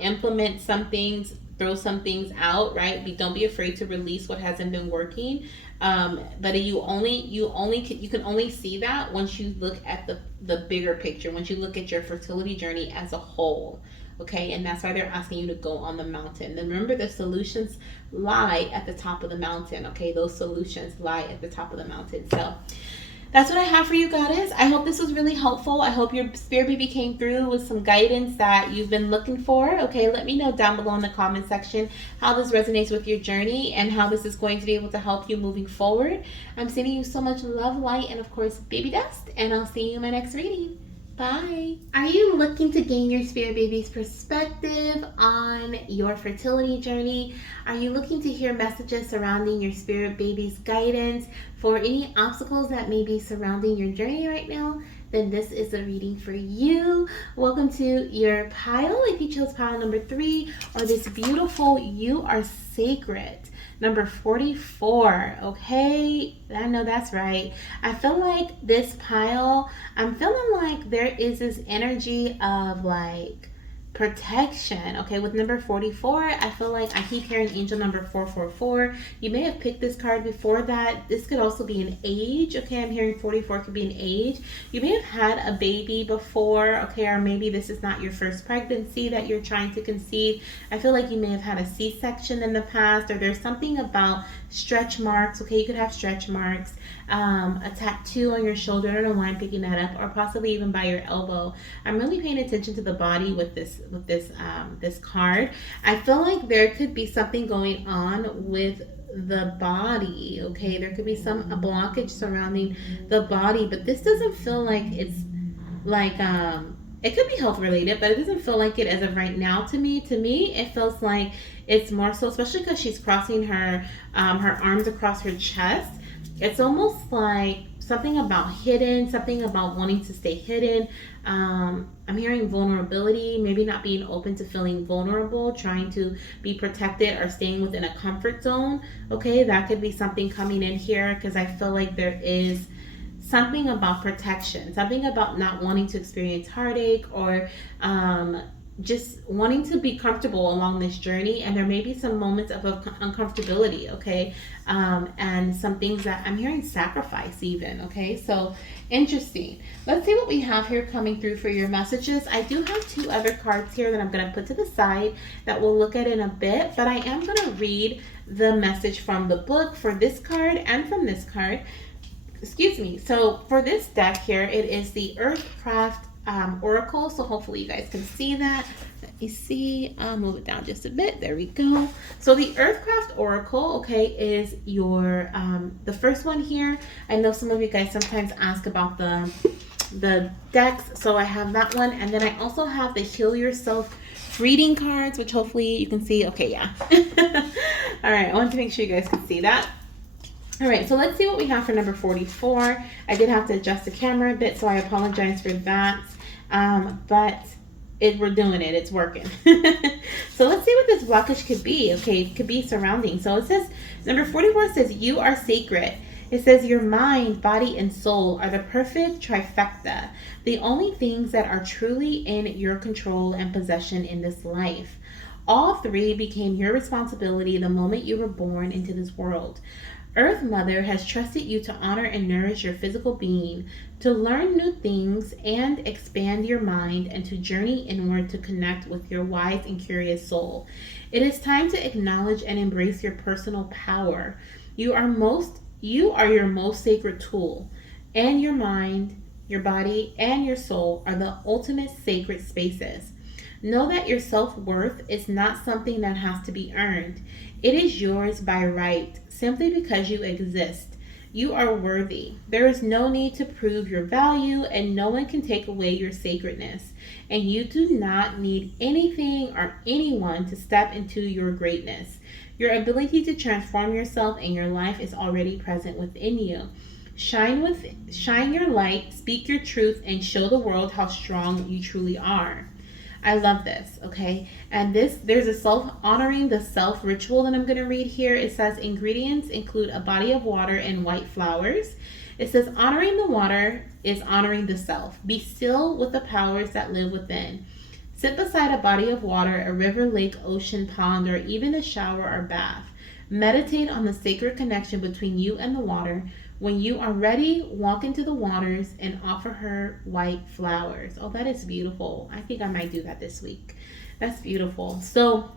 Implement some things. Throw some things out. Right. Don't be afraid to release what hasn't been working. But you can only see that once you look at the bigger picture, once you look at your fertility journey as a whole. Okay, and that's why they're asking you to go on the mountain. Then remember, the solutions lie at the top of the mountain. Okay, those solutions lie at the top of the mountain. So that's what I have for you, goddess. I hope this was really helpful. I hope your spirit baby came through with some guidance that you've been looking for. Okay, let me know down below in the comment section how this resonates with your journey and how this is going to be able to help you moving forward. I'm sending you so much love, light, and of course, baby dust. And I'll see you in my next reading. Bye. Are you looking to gain your spirit baby's perspective on your fertility journey? Are you looking to hear messages surrounding your spirit baby's guidance for any obstacles that may be surrounding your journey right now? Then this is a reading for you. Welcome to your pile. If you chose pile number 3 or this beautiful You Are Sacred, number 44. Okay, I know that's right. I feel like this pile, I'm feeling like there is this energy of like protection. Okay, with number 44, I feel like I keep hearing angel number 444. You may have picked this card before that. This could also be an age. Okay, I'm hearing 44 could be an age. You may have had a baby before, okay, or maybe this is not your first pregnancy that you're trying to conceive. I feel like you may have had a C-section in the past, or there's something about stretch marks. Okay, you could have stretch marks, a tattoo on your shoulder. I don't know why I'm picking that up, or possibly even by your elbow. I'm really paying attention to the body with this card. I feel like there could be something going on with the body. Okay, there could be a blockage surrounding the body, but this doesn't feel like it's like it could be health related, but it doesn't feel like it as of right now to me. To me, it feels like it's more so, especially because she's crossing her arms across her chest. It's almost like something about hidden, something about wanting to stay hidden. I'm hearing vulnerability, maybe not being open to feeling vulnerable, trying to be protected or staying within a comfort zone. Okay, that could be something coming in here, because I feel like there is something about protection, something about not wanting to experience heartache, or just wanting to be comfortable along this journey, and there may be some moments of uncomfortability, okay, and some things that I'm hearing sacrifice even, okay. So interesting. Let's see what we have here coming through for your messages. I do have two other cards here that I'm going to put to the side that we'll look at in a bit, but I am going to read the message from the book for this card and from this card. Excuse me. So for this deck here, it is the Earthcraft Oracle. So hopefully you guys can see that. Let me see. I'll move it down just a bit. There we go. So the Earthcraft Oracle, okay, is your the first one here. I know some of you guys sometimes ask about the decks, so I have that one, and then I also have the Heal Yourself reading cards, which hopefully you can see. Okay, yeah. All right, I want to make sure you guys can see that. All right, so let's see what we have for number 44. I did have to adjust the camera a bit, so I apologize for that. But we're doing it. It's working. So let's see what this blockage could be. Okay, it could be surrounding. So it says, number 44 says, you are sacred. It says your mind, body, and soul are the perfect trifecta, the only things that are truly in your control and possession in this life. All three became your responsibility the moment you were born into this world. Earth Mother has trusted you to honor and nourish your physical being, to learn new things and expand your mind, and to journey inward to connect with your wise and curious soul. It is time to acknowledge and embrace your personal power. You are your most sacred tool, and your mind, your body, and your soul are the ultimate sacred spaces. Know that your self-worth is not something that has to be earned. It is yours by right, simply because you exist. You are worthy. There is no need to prove your value, and no one can take away your sacredness. And you do not need anything or anyone to step into your greatness. Your ability to transform yourself and your life is already present within you. Shine your light, speak your truth, and show the world how strong you truly are. I love this, okay? And there's a self-honoring the self ritual that I'm going to read here. It says ingredients include a body of water and white flowers. It says honoring the water is honoring the self. Be still with the powers that live within. Sit beside a body of water, a river, lake, ocean, pond, or even a shower or bath. Meditate on the sacred connection between you and the water. When you are ready, walk into the waters and offer her white flowers. Oh, that is beautiful. I think I might do that this week. That's beautiful. So,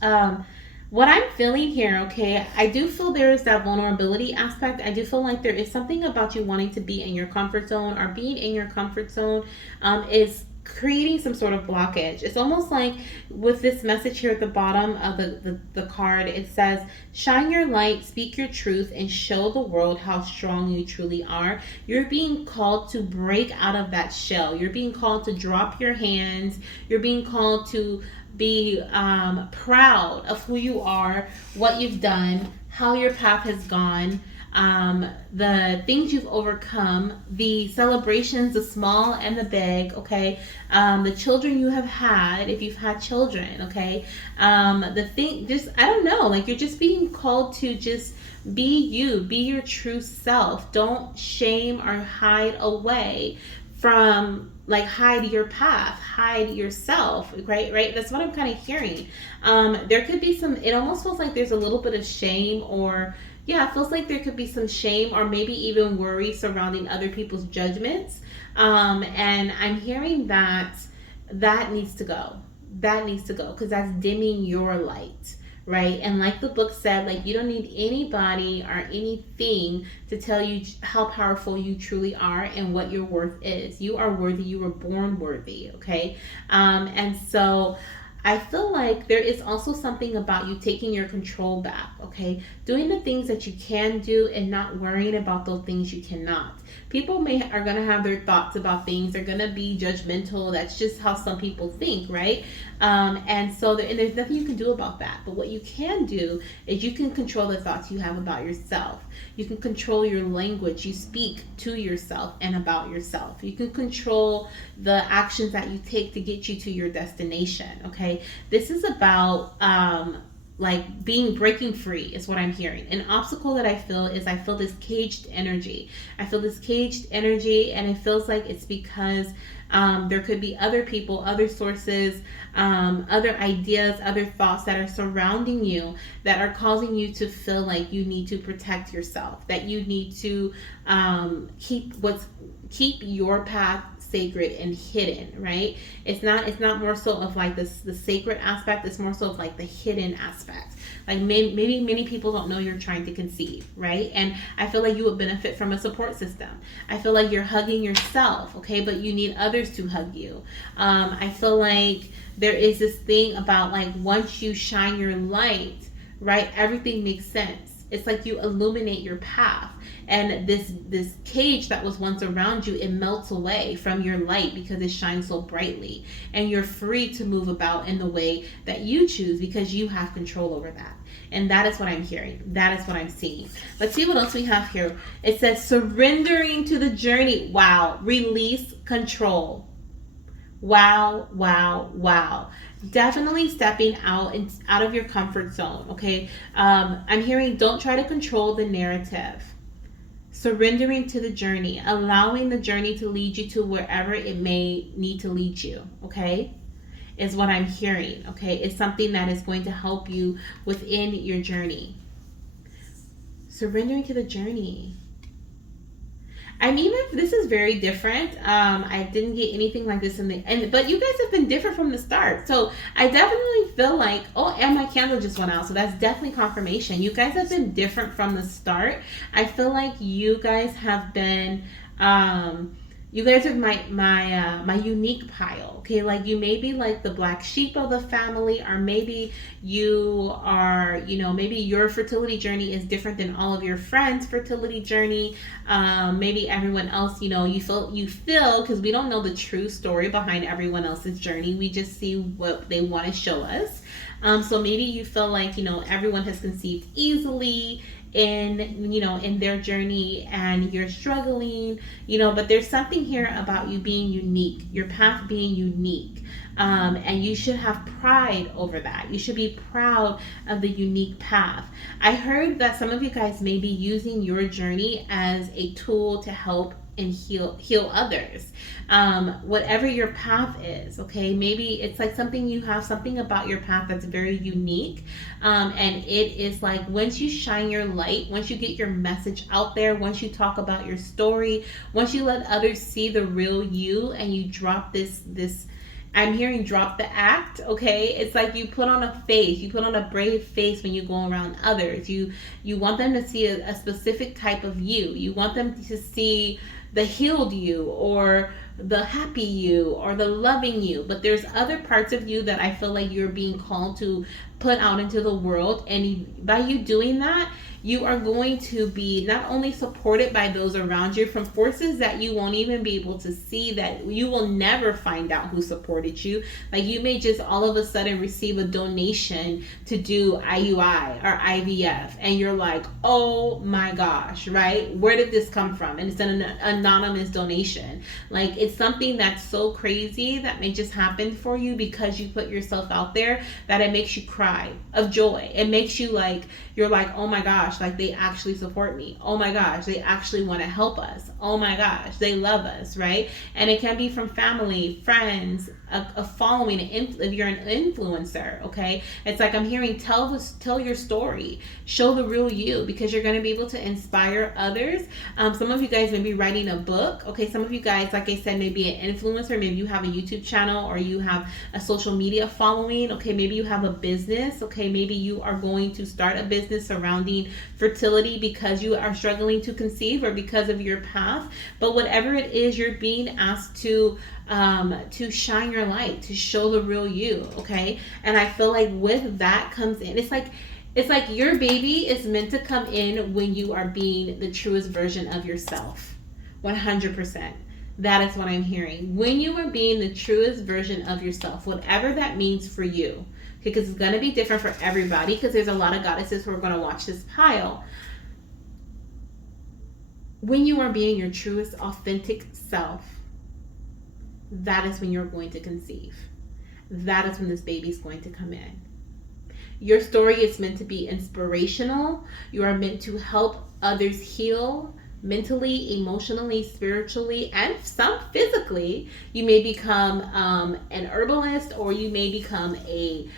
what I'm feeling here, okay, I do feel there is that vulnerability aspect. I do feel like there is something about you wanting to be in your comfort zone, or being in your comfort zone is creating some sort of blockage. It's almost like with this message here at the bottom of the card, it says, shine your light, speak your truth, and show the world how strong you truly are. You're being called to break out of that shell. You're being called to drop your hands. You're being called to be proud of who you are, what you've done, how your path has gone, the things you've overcome, the celebrations, the small and the big, okay, the children you have had, if you've had children, okay, the thing, just, I don't know, like, you're just being called to just be you, be your true self. Don't shame or hide away from, like, hide your path, hide yourself, right? That's what I'm kind of hearing. There could be some, it almost feels like there's a little bit of shame, or yeah, it feels like there could be some shame or maybe even worry surrounding other people's judgments. And I'm hearing that needs to go. That needs to go, because that's dimming your light, right? And like the book said, like, you don't need anybody or anything to tell you how powerful you truly are and what your worth is. You are worthy. You were born worthy, okay? And so I feel like there is also something about you taking your control back, okay? Doing the things that you can do and not worrying about those things you cannot. People are going to have their thoughts about things. They're going to be judgmental. That's just how some people think, right? And so there's nothing you can do about that. But what you can do is you can control the thoughts you have about yourself. You can control your language you speak to yourself and about yourself. You can control the actions that you take to get you to your destination, okay? This is about like being breaking free is what I'm hearing. An obstacle that I feel is I feel this caged energy. I feel this caged energy, and it feels like it's because there could be other people, other sources, other ideas, other thoughts that are surrounding you that are causing you to feel like you need to protect yourself, that you need to keep your path sacred and hidden, right? It's not more so of like this the sacred aspect, it's more so of like the hidden aspect. Like maybe many people don't know you're trying to conceive, right? And I feel like you would benefit from a support system. I feel like you're hugging yourself, okay, but you need others to hug you. I feel like there is this thing about like once you shine your light, right, everything makes sense. It's like you illuminate your path, and this cage that was once around you, it melts away from your light because it shines so brightly, and you're free to move about in the way that you choose because you have control over that. And that is what I'm hearing. That is what I'm seeing. Let's see what else we have here. It says surrendering to the journey. Wow. Release control. Wow, wow, wow. Definitely stepping out of your comfort zone, okay? I'm hearing don't try to control the narrative. Surrendering to the journey, allowing the journey to lead you to wherever it may need to lead you, okay? Is what I'm hearing, okay? It's something that is going to help you within your journey. Surrendering to the journey. I mean, this is very different. I didn't get anything like this but you guys have been different from the start. So I definitely feel like, oh, and my candle just went out. So that's definitely confirmation. You guys have been different from the start. I feel like you guys have been, you guys are my unique pile, okay? Like you may be like the black sheep of the family, or maybe you are, maybe your fertility journey is different than all of your friends' fertility journey. Maybe everyone else, you feel because we don't know the true story behind everyone else's journey. We just see what they want to show us. So maybe you feel like, everyone has conceived easily in their journey, and you're struggling, but there's something here about you being unique, your path being unique, and you should have pride over that. You should be proud of the unique path. I heard that some of you guys may be using your journey as a tool to help and heal others. Whatever your path is, okay? Maybe it's like something about your path that's very unique. And it is like once you shine your light, once you get your message out there, once you talk about your story, once you let others see the real you, and you drop this I'm hearing drop the act, okay? It's like you put on a face, you put on a brave face when you go around others. You want them to see a specific type of you. You want them to see the healed you, or the happy you, or the loving you. But there's other parts of you that I feel like you're being called to put out into the world. And by you doing that, you are going to be not only supported by those around you from forces that you won't even be able to see, that you will never find out who supported you. Like you may just all of a sudden receive a donation to do IUI or IVF, and you're like, oh my gosh, right? Where did this come from? And it's an anonymous donation. Like it's something that's so crazy that may just happen for you because you put yourself out there, that it makes you cry of joy. It makes you like, you're like, oh my gosh, like they actually support me. Oh my gosh, they actually want to help us. Oh my gosh, they love us, right? And it can be from family, friends, a following, if you're an influencer, okay? It's like I'm hearing tell your story, show the real you, because you're going to be able to inspire others. Some of you guys may be writing a book, okay? Some of you guys, like I said, may be an influencer. Maybe you have a YouTube channel, or you have a social media following, okay? Maybe you have a business, okay? Maybe you are going to start a business surrounding fertility because you are struggling to conceive, or because of your path. But whatever it is, you're being asked to shine your light, to show the real you, okay? And I feel like with that comes in, it's like your baby is meant to come in when you are being the truest version of yourself. 100%. That is what I'm hearing. When you are being the truest version of yourself, whatever that means for you, because it's going to be different for everybody, because there's a lot of goddesses who are going to watch this pile. When you are being your truest, authentic self, that is when you're going to conceive. That is when this baby's going to come in. Your story is meant to be inspirational. You are meant to help others heal mentally, emotionally, spiritually, and some physically. You may become an herbalist, or you may become a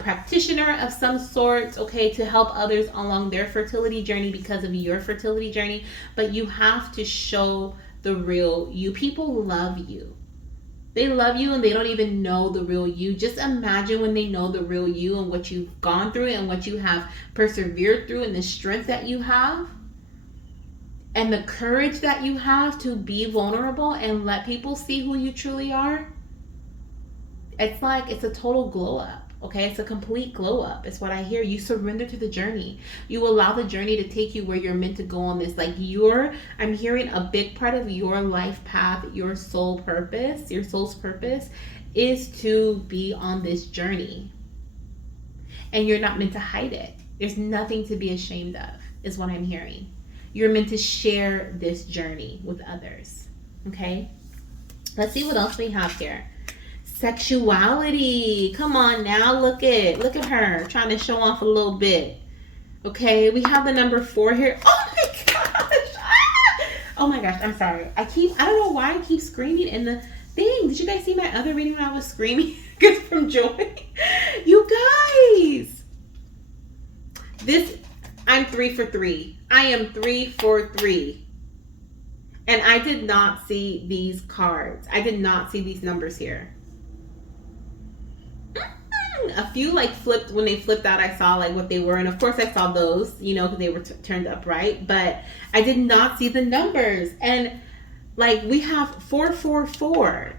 practitioner of some sort, okay, to help others along their fertility journey because of your fertility journey. But you have to show the real you. People love you. They love you and they don't even know the real you. Just imagine when they know the real you and what you've gone through and what you have persevered through and the strength that you have and the courage that you have to be vulnerable and let people see who you truly are. It's like it's a total glow up. Okay, it's a complete glow up. It's what I hear. You surrender to the journey. You allow the journey to take you where you're meant to go on this. Like I'm hearing a big part of your life path, your soul's purpose is to be on this journey. And you're not meant to hide it. There's nothing to be ashamed of, is what I'm hearing. You're meant to share this journey with others. Okay? Let's see what else we have here. Sexuality. Come on now, look at her trying to show off a little bit. Okay, we have the number 4 here. Oh my gosh. Ah! Oh my gosh, I'm sorry. I don't know why I keep screaming in the thing. Did you guys see my other reading when I was screaming because from joy? You guys. I'm 3 for 3. I am 3 for 3. And I did not see these cards. I did not see these numbers here. A few like flipped. When they flipped out, I saw like what they were, and of course I saw those, because they were turned upright, but I did not see the numbers. And like we have 444,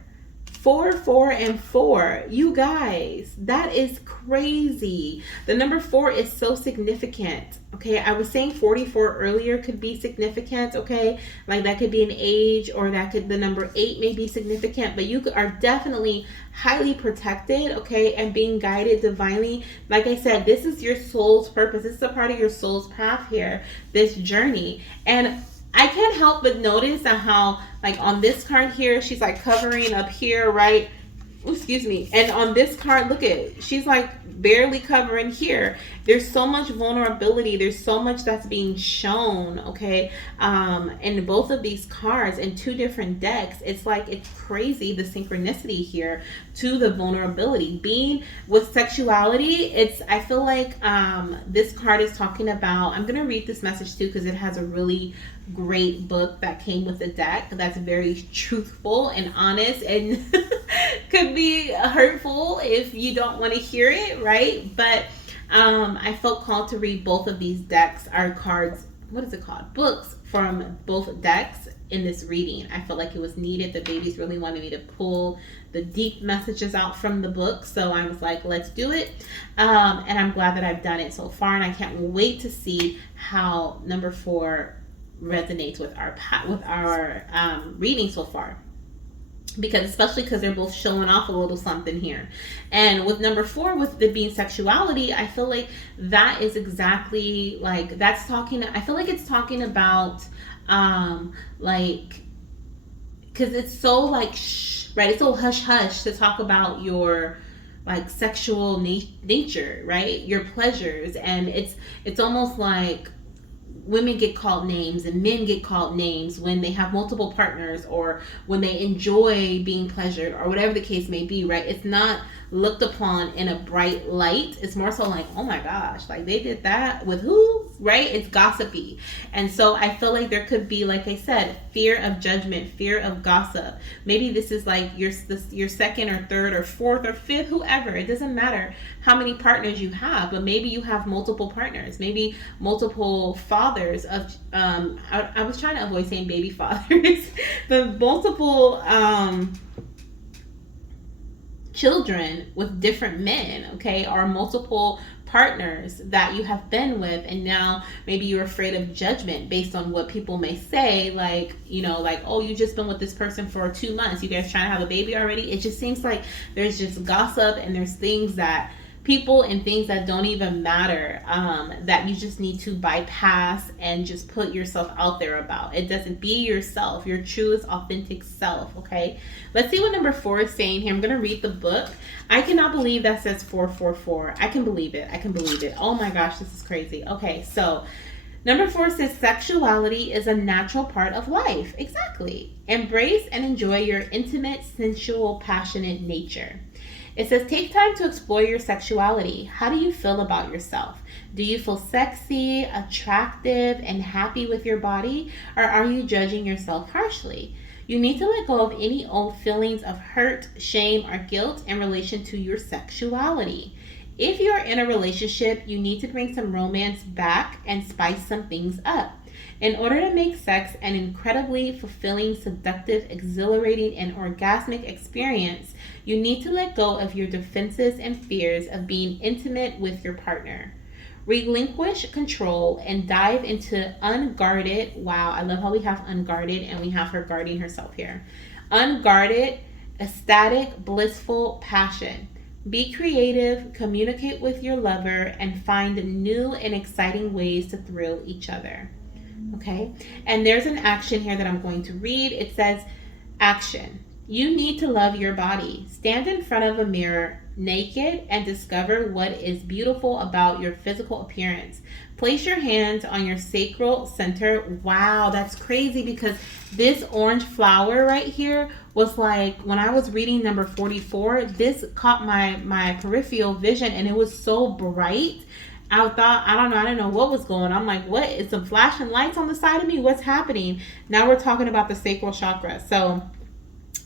4, 4, and 4. You guys, that is crazy. The number 4 is so significant. Okay, I was saying 44 earlier could be significant. Okay, like that could be an age, or the number 8 may be significant, but you are definitely highly protected, okay, and being guided divinely. Like I said, this is your soul's purpose. This is a part of your soul's path here, this journey. And I can't help but notice how, like on this card here, she's like covering up here, right? Excuse me. And on this card, look at, she's like barely covering here. There's so much vulnerability. There's so much that's being shown, okay? In both of these cards in 2 different decks. It's like, it's crazy, the synchronicity here to the vulnerability. Being with sexuality, I feel like this card is talking about, I'm going to read this message too because it has a really great book that came with the deck that's very truthful and honest and could be hurtful if you don't want to hear it, right? But I felt called to read both of these decks, our cards, what is it called? Books from both decks in this reading. I felt like it was needed. The babies really wanted me to pull the deep messages out from the book. So I was like, let's do it. And I'm glad that I've done it so far. And I can't wait to see how number 4 resonates with our reading so far, especially because they're both showing off a little something here. And with number 4, with it being sexuality, I feel like that is exactly like that's talking. I feel like it's talking about like, because it's so like right, it's so hush hush to talk about your like sexual nature, right, your pleasures. And it's almost like women get called names and men get called names when they have multiple partners or when they enjoy being pleasured or whatever the case may be, right? It's not looked upon in a bright light. It's more so like, oh my gosh, like they did that with who, right? It's gossipy. And so I feel like there could be, like I said, fear of judgment, fear of gossip. Maybe this is like your second or third or fourth or fifth, whoever. It doesn't matter how many partners you have, but maybe you have multiple partners, maybe multiple fathers of, I was trying to avoid saying baby fathers, but multiple, children with different men, okay, or multiple partners that you have been with, and now maybe you're afraid of judgment based on what people may say, like, like, oh, you just been with this person for 2 months, you guys trying to have a baby already. It just seems like there's just gossip and there's things that people and things that don't even matter, that you just need to bypass and just put yourself out there about. It doesn't. Be yourself, your truest, authentic self, okay? Let's see what number 4 is saying here. I'm going to read the book. I cannot believe that says 444. I can believe it. I can believe it. Oh my gosh, this is crazy. Okay, so number 4 says sexuality is a natural part of life. Exactly. Embrace and enjoy your intimate, sensual, passionate nature. It says take time to explore your sexuality. How do you feel about yourself? Do you feel sexy, attractive, and happy with your body? Or are you judging yourself harshly? You need to let go of any old feelings of hurt, shame, or guilt in relation to your sexuality. If you're in a relationship, you need to bring some romance back and spice some things up. In order to make sex an incredibly fulfilling, seductive, exhilarating, and orgasmic experience, you need to let go of your defenses and fears of being intimate with your partner. Relinquish control and dive into unguarded, wow, I love how we have unguarded and we have her guarding herself here. Unguarded, ecstatic, blissful passion. Be creative, communicate with your lover, and find new and exciting ways to thrill each other. Okay, and there's an action here that I'm going to read. It says, action. You need to love your body. Stand in front of a mirror naked and discover what is beautiful about your physical appearance. Place your hands on your sacral center. Wow, that's crazy, because this orange flower right here was like, when I was reading number 44, this caught my peripheral vision, and it was so bright. I thought, I didn't know what was going on. I'm like, what? Is some flashing lights on the side of me? What's happening? Now we're talking about the sacral chakra. So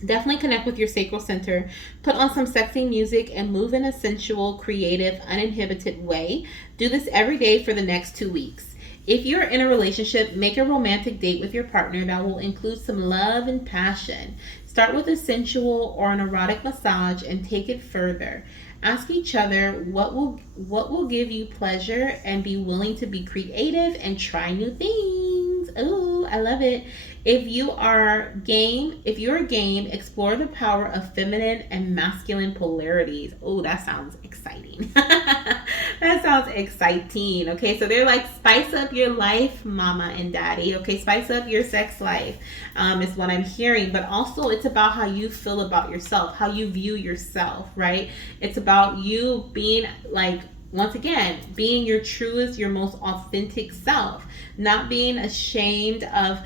definitely connect with your sacral center. Put on some sexy music and move in a sensual, creative, uninhibited way. Do this every day for the next 2 weeks. If you're in a relationship, make a romantic date with your partner that will include some love and passion. Start with a sensual or an erotic massage and take it further. Ask each other what will give you pleasure, and be willing to be creative and try new things. Ooh, I love it. If you're game, explore the power of feminine and masculine polarities. Oh, that sounds exciting. That sounds exciting. Okay, so they're like, spice up your life, mama and daddy. Okay, spice up your sex life, is what I'm hearing. But also, it's about how you feel about yourself, how you view yourself, right? It's about you being like, once again, being your truest, your most authentic self, not being ashamed of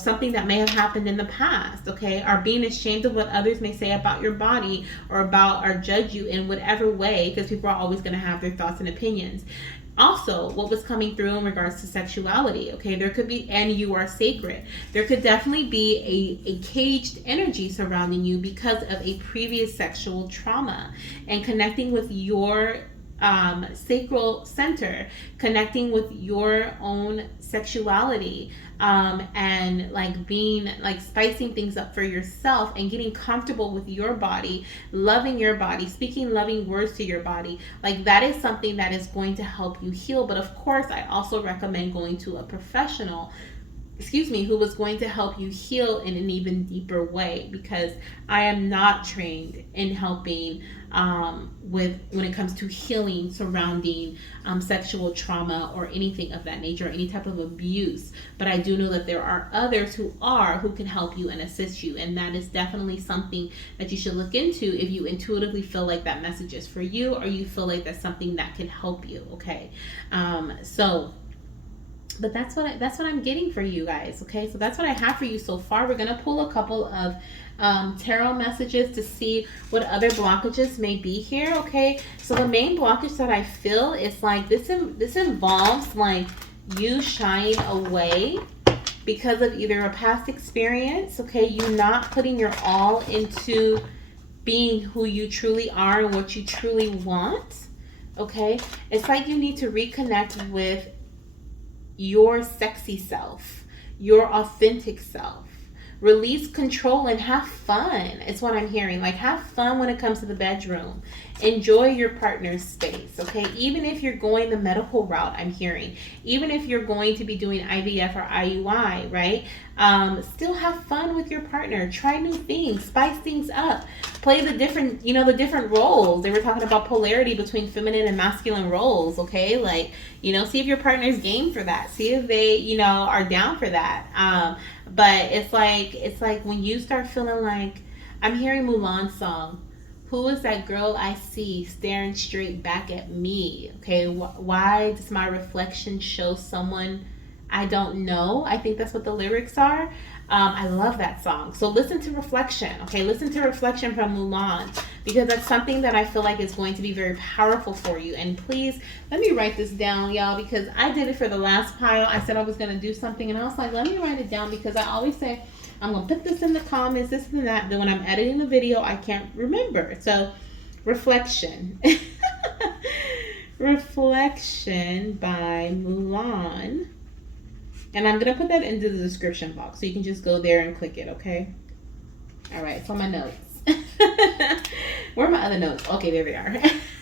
something that may have happened in the past, okay, or being ashamed of what others may say about your body, or judge you in whatever way, because people are always going to have their thoughts and opinions. Also, what was coming through in regards to sexuality, okay, there could be, and you are sacred, there could definitely be a caged energy surrounding you because of a previous sexual trauma, and connecting with your sacral center, connecting with your own sexuality, and like being like spicing things up for yourself and getting comfortable with your body, loving your body, speaking loving words to your body. Like, that is something that is going to help you heal. But of course, I also recommend going to a professional, who was going to help you heal in an even deeper way, because I am not trained in helping when it comes to healing surrounding sexual trauma or anything of that nature, or any type of abuse. But I do know that there are others who can help you and assist you, and that is definitely something that you should look into if you intuitively feel like that message is for you, or you feel like that's something that can help you. Okay, but that's what I'm getting for you guys. Okay, so that's what I have for you so far. We're gonna pull a couple of tarot messages to see what other blockages may be here. Okay, so the main blockage that I feel is like this involves like you shying away because of either a past experience. Okay, you not putting your all into being who you truly are and what you truly want. Okay, it's like you need to reconnect with your sexy self, your authentic self. Release control and have fun. It's what I'm hearing. Like, have fun when it comes to the bedroom. Enjoy your partner's space, okay? Even if you're going the medical route, I'm hearing. Even if you're going to be doing IVF or IUI, right? Still have fun with your partner. Try new things. Spice things up. Play the different, the different roles. They were talking about polarity between feminine and masculine roles. Okay, like, see if your partner's game for that. See if they, are down for that. But it's like when you start feeling like, I'm hearing Mulan's song. Who is that girl I see staring straight back at me? Okay, why does my reflection show someone I don't know? I think that's what the lyrics are. I love that song. So listen to Reflection. Okay, listen to Reflection from Mulan, because that's something that I feel like is going to be very powerful for you. And please, let me write this down, y'all, because I did it for the last pile. I said I was going to do something, and I was like, let me write it down, because I always say, I'm going to put this in the comments, this and that. Then when I'm editing the video, I can't remember. So, Reflection. Reflection by Mulan. And I'm going to put that into the description box, so you can just go there and click it, okay? All right, so my notes. Where are my other notes? Okay, there they are.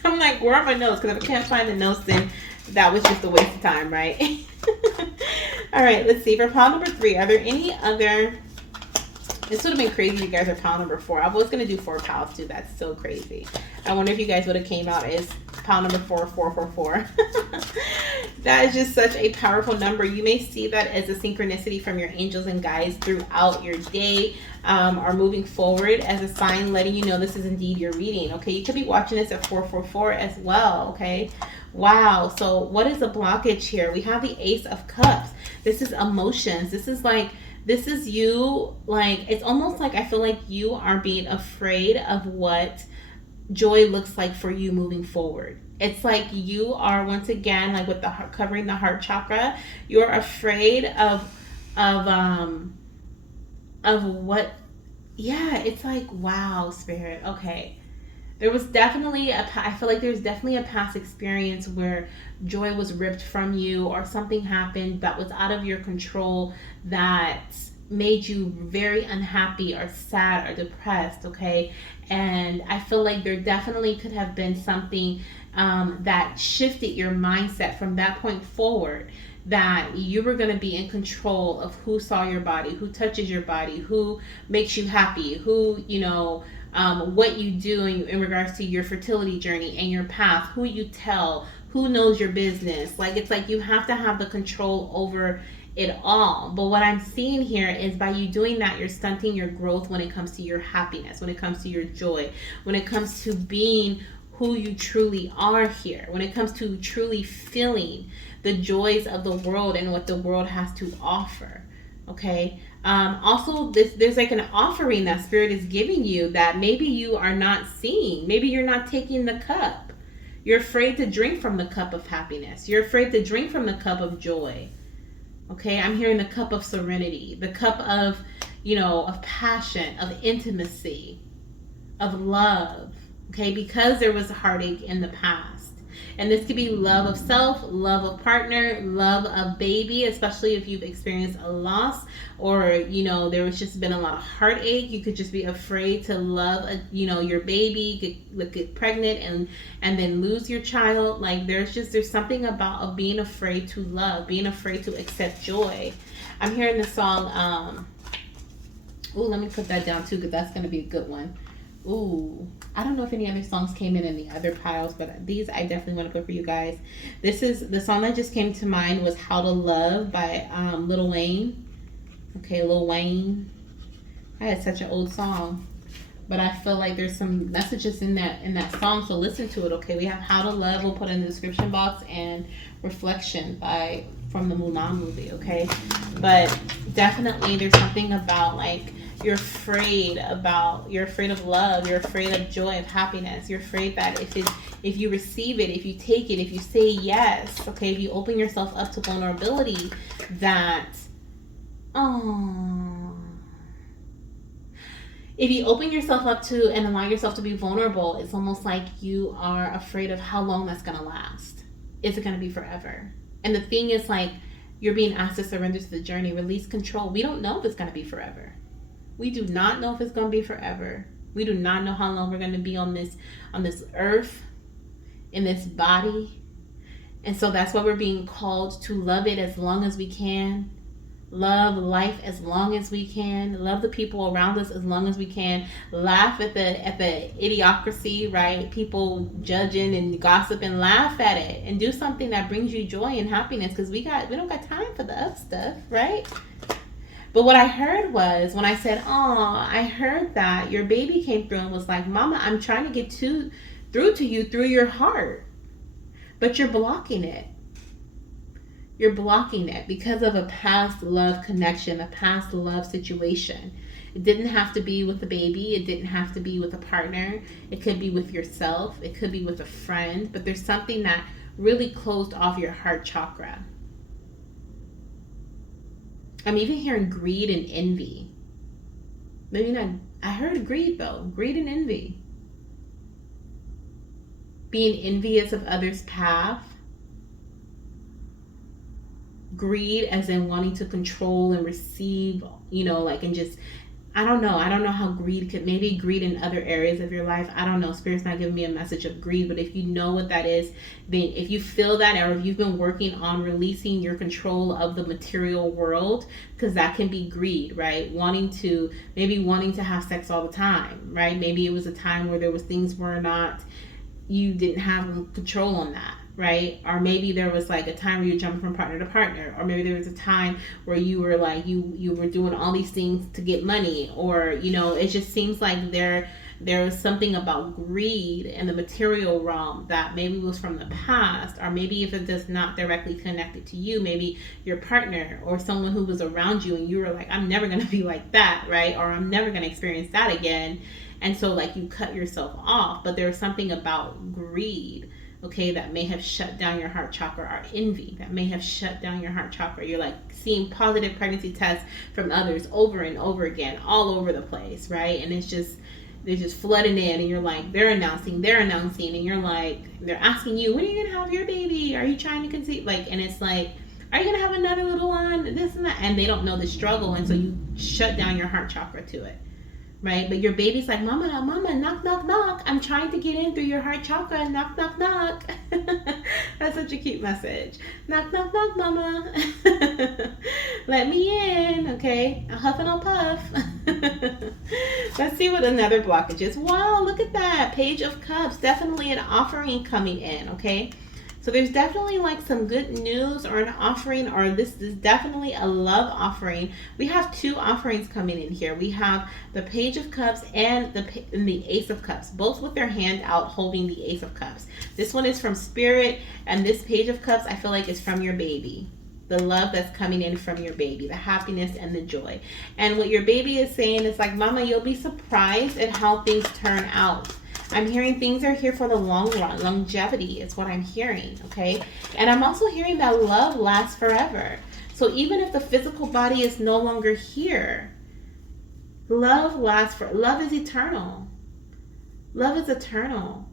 I'm like, where are my notes? Because if I can't find the notes, then that was just a waste of time, right? All right, let's see. For pile number 3, are there any other... This would have been crazy if you guys are pile number 4. I was going to do 4 piles too. That's so crazy. I wonder if you guys would have came out as pile number 4. That is just such a powerful number. You may see that as a synchronicity from your angels and guides throughout your day, or moving forward as a sign letting you know this is indeed your reading. Okay, you could be watching this at 444 as well. Okay, wow. So what is a blockage here? We have the Ace of Cups. This is emotions. This is you, like, it's almost like I feel like you are being afraid of what joy looks like for you moving forward. It's like you are, once again, like with the heart, covering the heart chakra, you're afraid of what, yeah, it's like, wow, Spirit, okay. There was definitely I feel like there's definitely a past experience where joy was ripped from you, or something happened that was out of your control that made you very unhappy or sad or depressed, okay? And I feel like there definitely could have been something that shifted your mindset from that point forward, that you were going to be in control of who saw your body, who touches your body, who makes you happy, who, what you do in regards to your fertility journey and your path, who you tell, who knows your business. Like, it's like you have to have the control over it all. But what I'm seeing here is, by you doing that, you're stunting your growth when it comes to your happiness, when it comes to your joy, when it comes to being who you truly are here, when it comes to truly feeling the joys of the world and what the world has to offer. Okay. Also, there's like an offering that Spirit is giving you that maybe you are not seeing. Maybe you're not taking the cup. You're afraid to drink from the cup of happiness. You're afraid to drink from the cup of joy. Okay, I'm hearing the cup of serenity, the cup of, of passion, of intimacy, of love. Okay, because there was heartache in the past. And this could be love of self, love of partner, love of baby, especially if you've experienced a loss, or, there was just been a lot of heartache. You could just be afraid to love, your baby, get pregnant and then lose your child. Like, there's something of being afraid to love, being afraid to accept joy. I'm hearing the song, let me put that down too, because that's going to be a good one. Ooh, I don't know if any other songs came in the other piles, but these I definitely want to put for you guys. This is the song that just came to mind, was How to Love by Lil Wayne. Okay, Lil Wayne. That is such an old song, but I feel like there's some messages in that song, so listen to it. Okay, we have How to Love, we'll put in the description box, and Reflection from the Mulan movie. Okay, but definitely there's something about, like, you're afraid of love, you're afraid of joy, of happiness. You're afraid that if you receive it, if you take it, if you say yes, okay, if you open yourself up to vulnerability, that if you open yourself up to and allow yourself to be vulnerable, it's almost like you are afraid of how long that's going to last. Is it going to be forever? And the thing is, like, you're being asked to surrender to the journey, release control. We don't know if it's going to be forever. We do not know if it's going to be forever. We do not know how long we're going to be on this earth, in this body. And so that's why we're being called to love it as long as we can. love life as long as we can, love the people around us as long as we can, laugh at the idiocracy, right? People judging and gossiping, laugh at it and do something that brings you joy and happiness, because we don't got time for the other stuff, right? But what I heard was, when I said, "Oh, I heard that your baby came through and was like, Mama, I'm trying to get through to you through your heart, but you're blocking it. You're blocking it because of a past love connection, a past love situation. It didn't have to be with the baby. It didn't have to be with a partner. It could be with yourself. It could be with a friend. But there's something that really closed off your heart chakra. I'm even hearing greed and envy. Maybe not. I heard greed though. Greed and envy. Being envious of others' path. Greed as in wanting to control and receive, and just, I don't know how greed could, maybe greed in other areas of your life. I don't know. Spirit's not giving me a message of greed, but if you know what that is, then if you feel that, or if you've been working on releasing your control of the material world, because that can be greed, right? Wanting to have sex all the time, right? Maybe it was a time where there was things you didn't have control on that. Right? Or maybe there was like a time where you jumped from partner to partner, or maybe there was a time where you were like you were doing all these things to get money, or it just seems like there was something about greed in the material realm that maybe was from the past, or maybe if it does not directly connected to you, maybe your partner or someone who was around you and you were like, I'm never going to be like that, right? Or I'm never going to experience that again. And so like you cut yourself off. But there's something about greed, okay, that may have shut down your heart chakra, or envy that may have shut down your heart chakra. You're like seeing positive pregnancy tests from others over and over again, all over the place, right? And they're just flooding in, and you're like, they're announcing, and you're like, they're asking you, when are you gonna have your baby? Are you trying to conceive? Like, and it's like, are you gonna have another little one? This and that, and they don't know the struggle, and so you shut down your heart chakra to it. Right? But your baby's like, Mama, knock, knock, knock. I'm trying to get in through your heart chakra. Knock, knock, knock. That's such a cute message. Knock, knock, knock, Mama. Let me in, okay? I'll huff and I'll puff. Let's see what another blockage is. Wow, look at that. Page of Cups. Definitely an offering coming in, okay? So there's definitely like some good news or an offering, or this is definitely a love offering. We have two offerings coming in here. We have the Page of Cups and the Ace of Cups, both with their hand out holding the Ace of Cups. This one is from Spirit, and this Page of Cups I feel like is from your baby. The love that's coming in from your baby, the happiness and the joy. And what your baby is saying is like, Mama, you'll be surprised at how things turn out. I'm hearing things are here for the long run. Longevity is what I'm hearing, okay? And I'm also hearing that love lasts forever. So even if the physical body is no longer here, love is eternal. Love is eternal.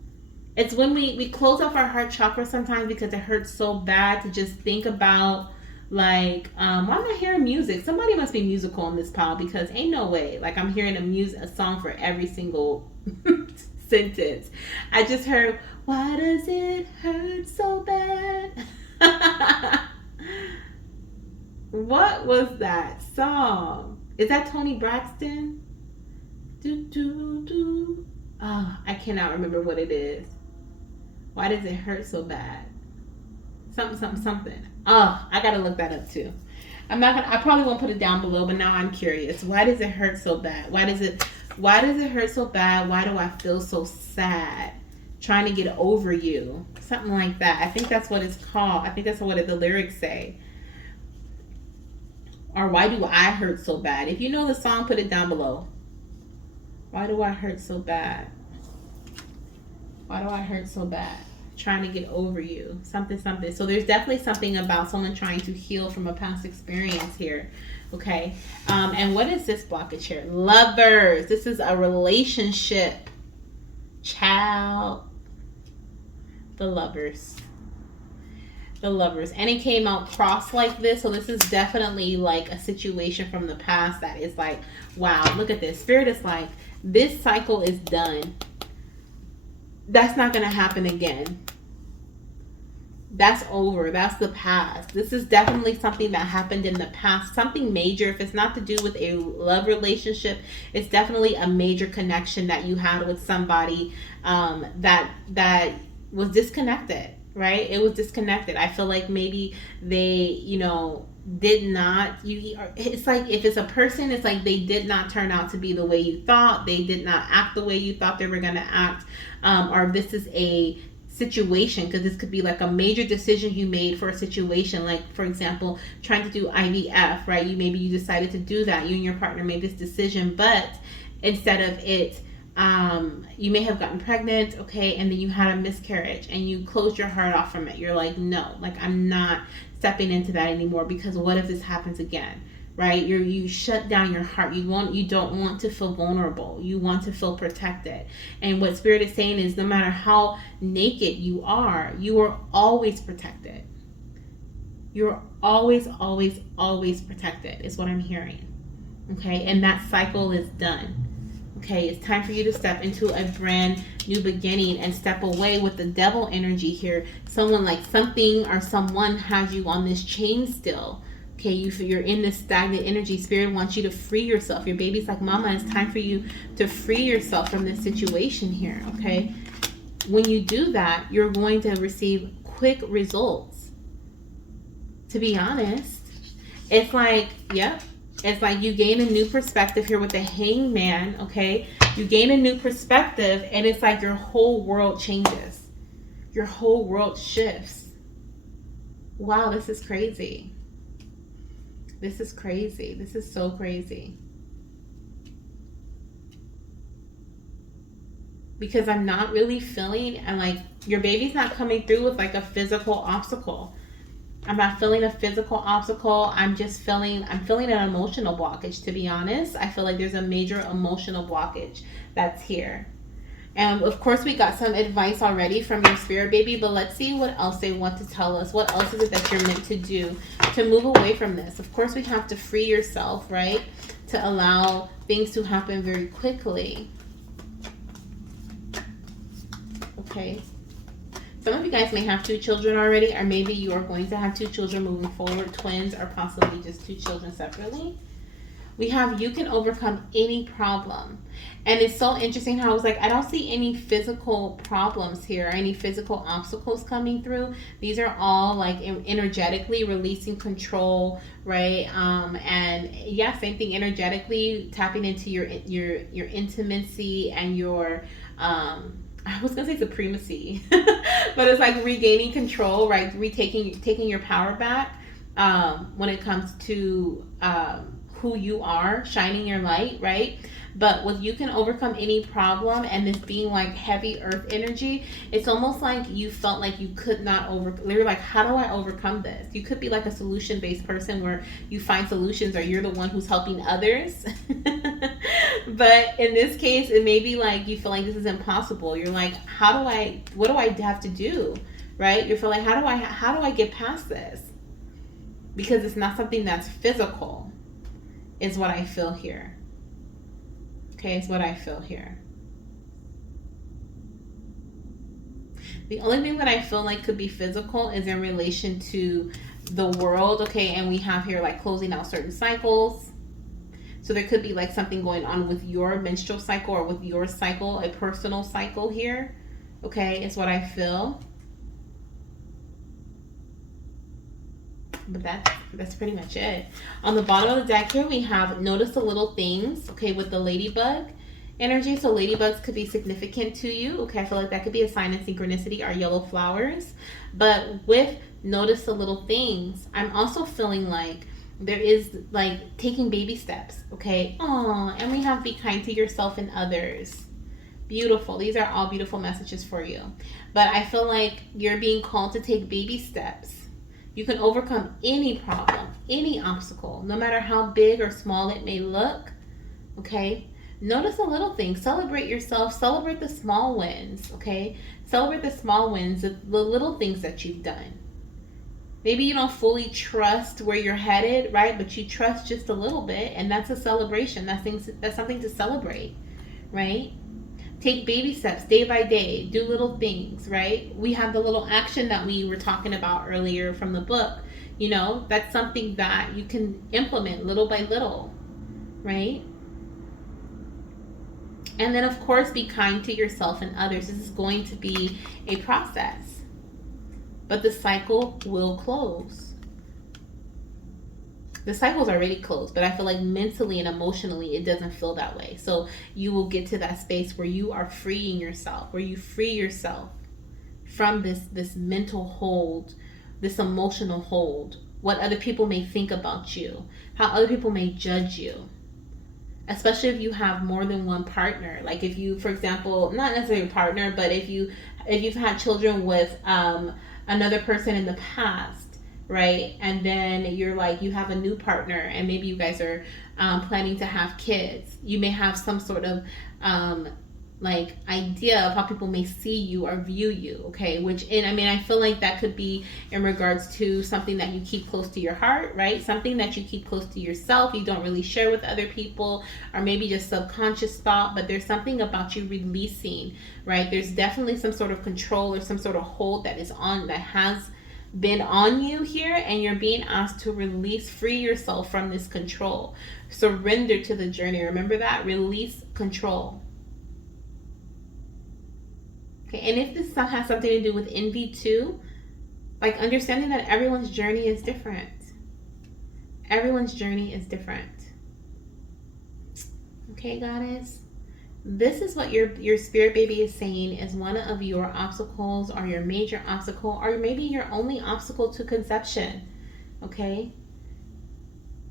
It's when we close off our heart chakra sometimes because it hurts so bad to just think about, like, why am I hearing music? Somebody must be musical in this pile, because ain't no way. Like, I'm hearing a song for every single sentence. I just heard, why does it hurt so bad? What was that song? Is that Tony Braxton? Do do do. Oh, I cannot remember what it is. Why does it hurt so bad? Something. Oh, I gotta look that up too. I probably won't put it down below, but now I'm curious. Why does it hurt so bad? Why does it hurt so bad? Why do I feel so sad? Trying to get over you. Something like that. I think that's what it's called. I think that's what the lyrics say. Or why do I hurt so bad? If you know the song, put it down below. Why do I hurt so bad? Why do I hurt so bad? Trying to get over you. Something. So there's definitely something about someone trying to heal from a past experience here. Okay. And what is this blockage here? Lovers. This is a relationship. Child. The lovers. And it came out crossed like this. So this is definitely like a situation from the past that is like, wow, look at this. Spirit is like, this cycle is done. That's not going to happen again. That's over. That's the past. This is definitely something that happened in the past. Something major. If it's not to do with a love relationship, it's definitely a major connection that you had with somebody that was disconnected. Right? It was disconnected. I feel like maybe they, did not. It's like if it's a person, it's like they did not turn out to be the way you thought. They did not act the way you thought they were gonna act. Or this is a situation, because this could be like a major decision you made for a situation, like for example trying to do IVF, right? You decided to do that, you and your partner made this decision, but instead of it, you may have gotten pregnant, okay, and then you had a miscarriage and you closed your heart off from it. You're like, no, like I'm not stepping into that anymore, because what if this happens again, right? You shut down your heart. You don't want to feel vulnerable. You want to feel protected. And what Spirit is saying is, no matter how naked you are always protected. You're always, always, always protected, is what I'm hearing. Okay, and that cycle is done. Okay, it's time for you to step into a brand new beginning and step away with the devil energy here. Someone, like something or someone, has you on this chain still. Okay, you're in this stagnant energy. Spirit wants you to free yourself. Your baby's like, Mama, it's time for you to free yourself from this situation here, okay? When you do that, you're going to receive quick results. To be honest, it's like, yep, it's like you gain a new perspective here with the Hangman, okay? You gain a new perspective, and it's like your whole world changes. Your whole world shifts. Wow, this is crazy. This is crazy. This is so crazy. Because I'm not really feeling, and like your baby's not coming through with like a physical obstacle. I'm not feeling a physical obstacle. I'm feeling an emotional blockage, to be honest. I feel like there's a major emotional blockage that's here. And of course, we got some advice already from your spirit baby, but let's see what else they want to tell us. What else is it that you're meant to do to move away from this? Of course, we have to free yourself, right? To allow things to happen very quickly. Okay. Some of you guys may have 2 children already, or maybe you are going to have 2 children moving forward, twins, or possibly just 2 children separately. We have, you can overcome any problem. And it's so interesting how I was like, I don't see any physical problems here, any physical obstacles coming through. These are all like energetically releasing control, right? And yeah, same thing, energetically tapping into your intimacy and your I was gonna say supremacy, but it's like regaining control, right? Taking your power back when it comes to who you are, shining your light, right? But with you can overcome any problem, and this being like heavy earth energy, it's almost like you felt like you could not you're like, how do I overcome this? You could be like a solution-based person where you find solutions, or you're the one who's helping others. But in this case, it may be like you feel like this is impossible. You're like, what do I have to do? Right? You feel like, how do I get past this? Because it's not something that's physical, is what I feel here. Okay, it's what I feel here. The only thing that I feel like could be physical is in relation to the world, okay? And we have here like closing out certain cycles. So there could be like something going on with your menstrual cycle, or with your cycle, a personal cycle here, okay? It's what I feel. But that's pretty much it. On the bottom of the deck here, we have notice the little things, okay, with the ladybug energy. So ladybugs could be significant to you, okay? I feel like that could be a sign of synchronicity, or yellow flowers. But with notice the little things, I'm also feeling like there is like taking baby steps, okay? Oh, and we have be kind to yourself and others. Beautiful. These are all beautiful messages for you. But I feel like you're being called to take baby steps. You can overcome any problem, any obstacle, no matter how big or small it may look, okay? Notice the little things. Celebrate yourself. Celebrate the small wins, okay? Celebrate the small wins, the little things that you've done. Maybe you don't fully trust where you're headed, right? But you trust just a little bit, and that's a celebration. That's something to celebrate, right? Take baby steps day by day. Do little things, right? We have the little action that we were talking about earlier from the book. You know, that's something that you can implement little by little, right? And then, of course, be kind to yourself and others. This is going to be a process, but the cycle will close. The cycle's already closed, but I feel like mentally and emotionally it doesn't feel that way. So you will get to that space where you are freeing yourself, where you free yourself from this mental hold, this emotional hold, what other people may think about you, how other people may judge you. Especially if you have more than one partner. Like if you, for example, not necessarily a partner, but if you've had children with another person in the past, right? And then you're like, you have a new partner and maybe you guys are planning to have kids. You may have some sort of like idea of how people may see you or view you, okay? I feel like that could be in regards to something that you keep close to your heart, right? Something that you keep close to yourself, you don't really share with other people, or maybe just subconscious thought, but there's something about you releasing, right? There's definitely some sort of control or some sort of hold that has been on you here, and you're being asked to release, free yourself from this control. Surrender to the journey. Remember that? Release control. Okay, and if this has something to do with envy too, like understanding that everyone's journey is different. Everyone's journey is different. Okay, Goddess? This is what your spirit baby is saying is one of your obstacles, or your major obstacle, or maybe your only obstacle to conception. Okay?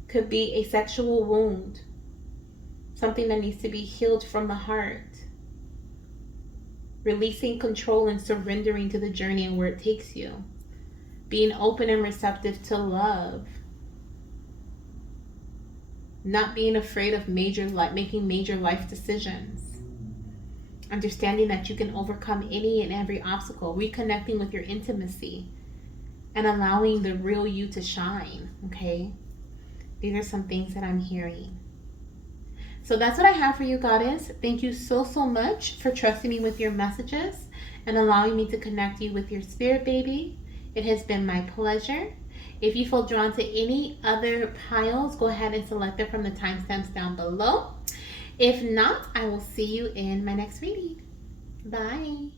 Could be a sexual wound. Something that needs to be healed from the heart. Releasing control and surrendering to the journey and where it takes you. Being open and receptive to love. Not being afraid of making major life decisions. Understanding that you can overcome any and every obstacle. Reconnecting with your intimacy. And allowing the real you to shine. Okay? These are some things that I'm hearing. So that's what I have for you, Goddess. Thank you so much for trusting me with your messages and allowing me to connect you with your spirit baby. It has been my pleasure. If you feel drawn to any other piles, go ahead and select them from the timestamps down below. If not, I will see you in my next reading. Bye.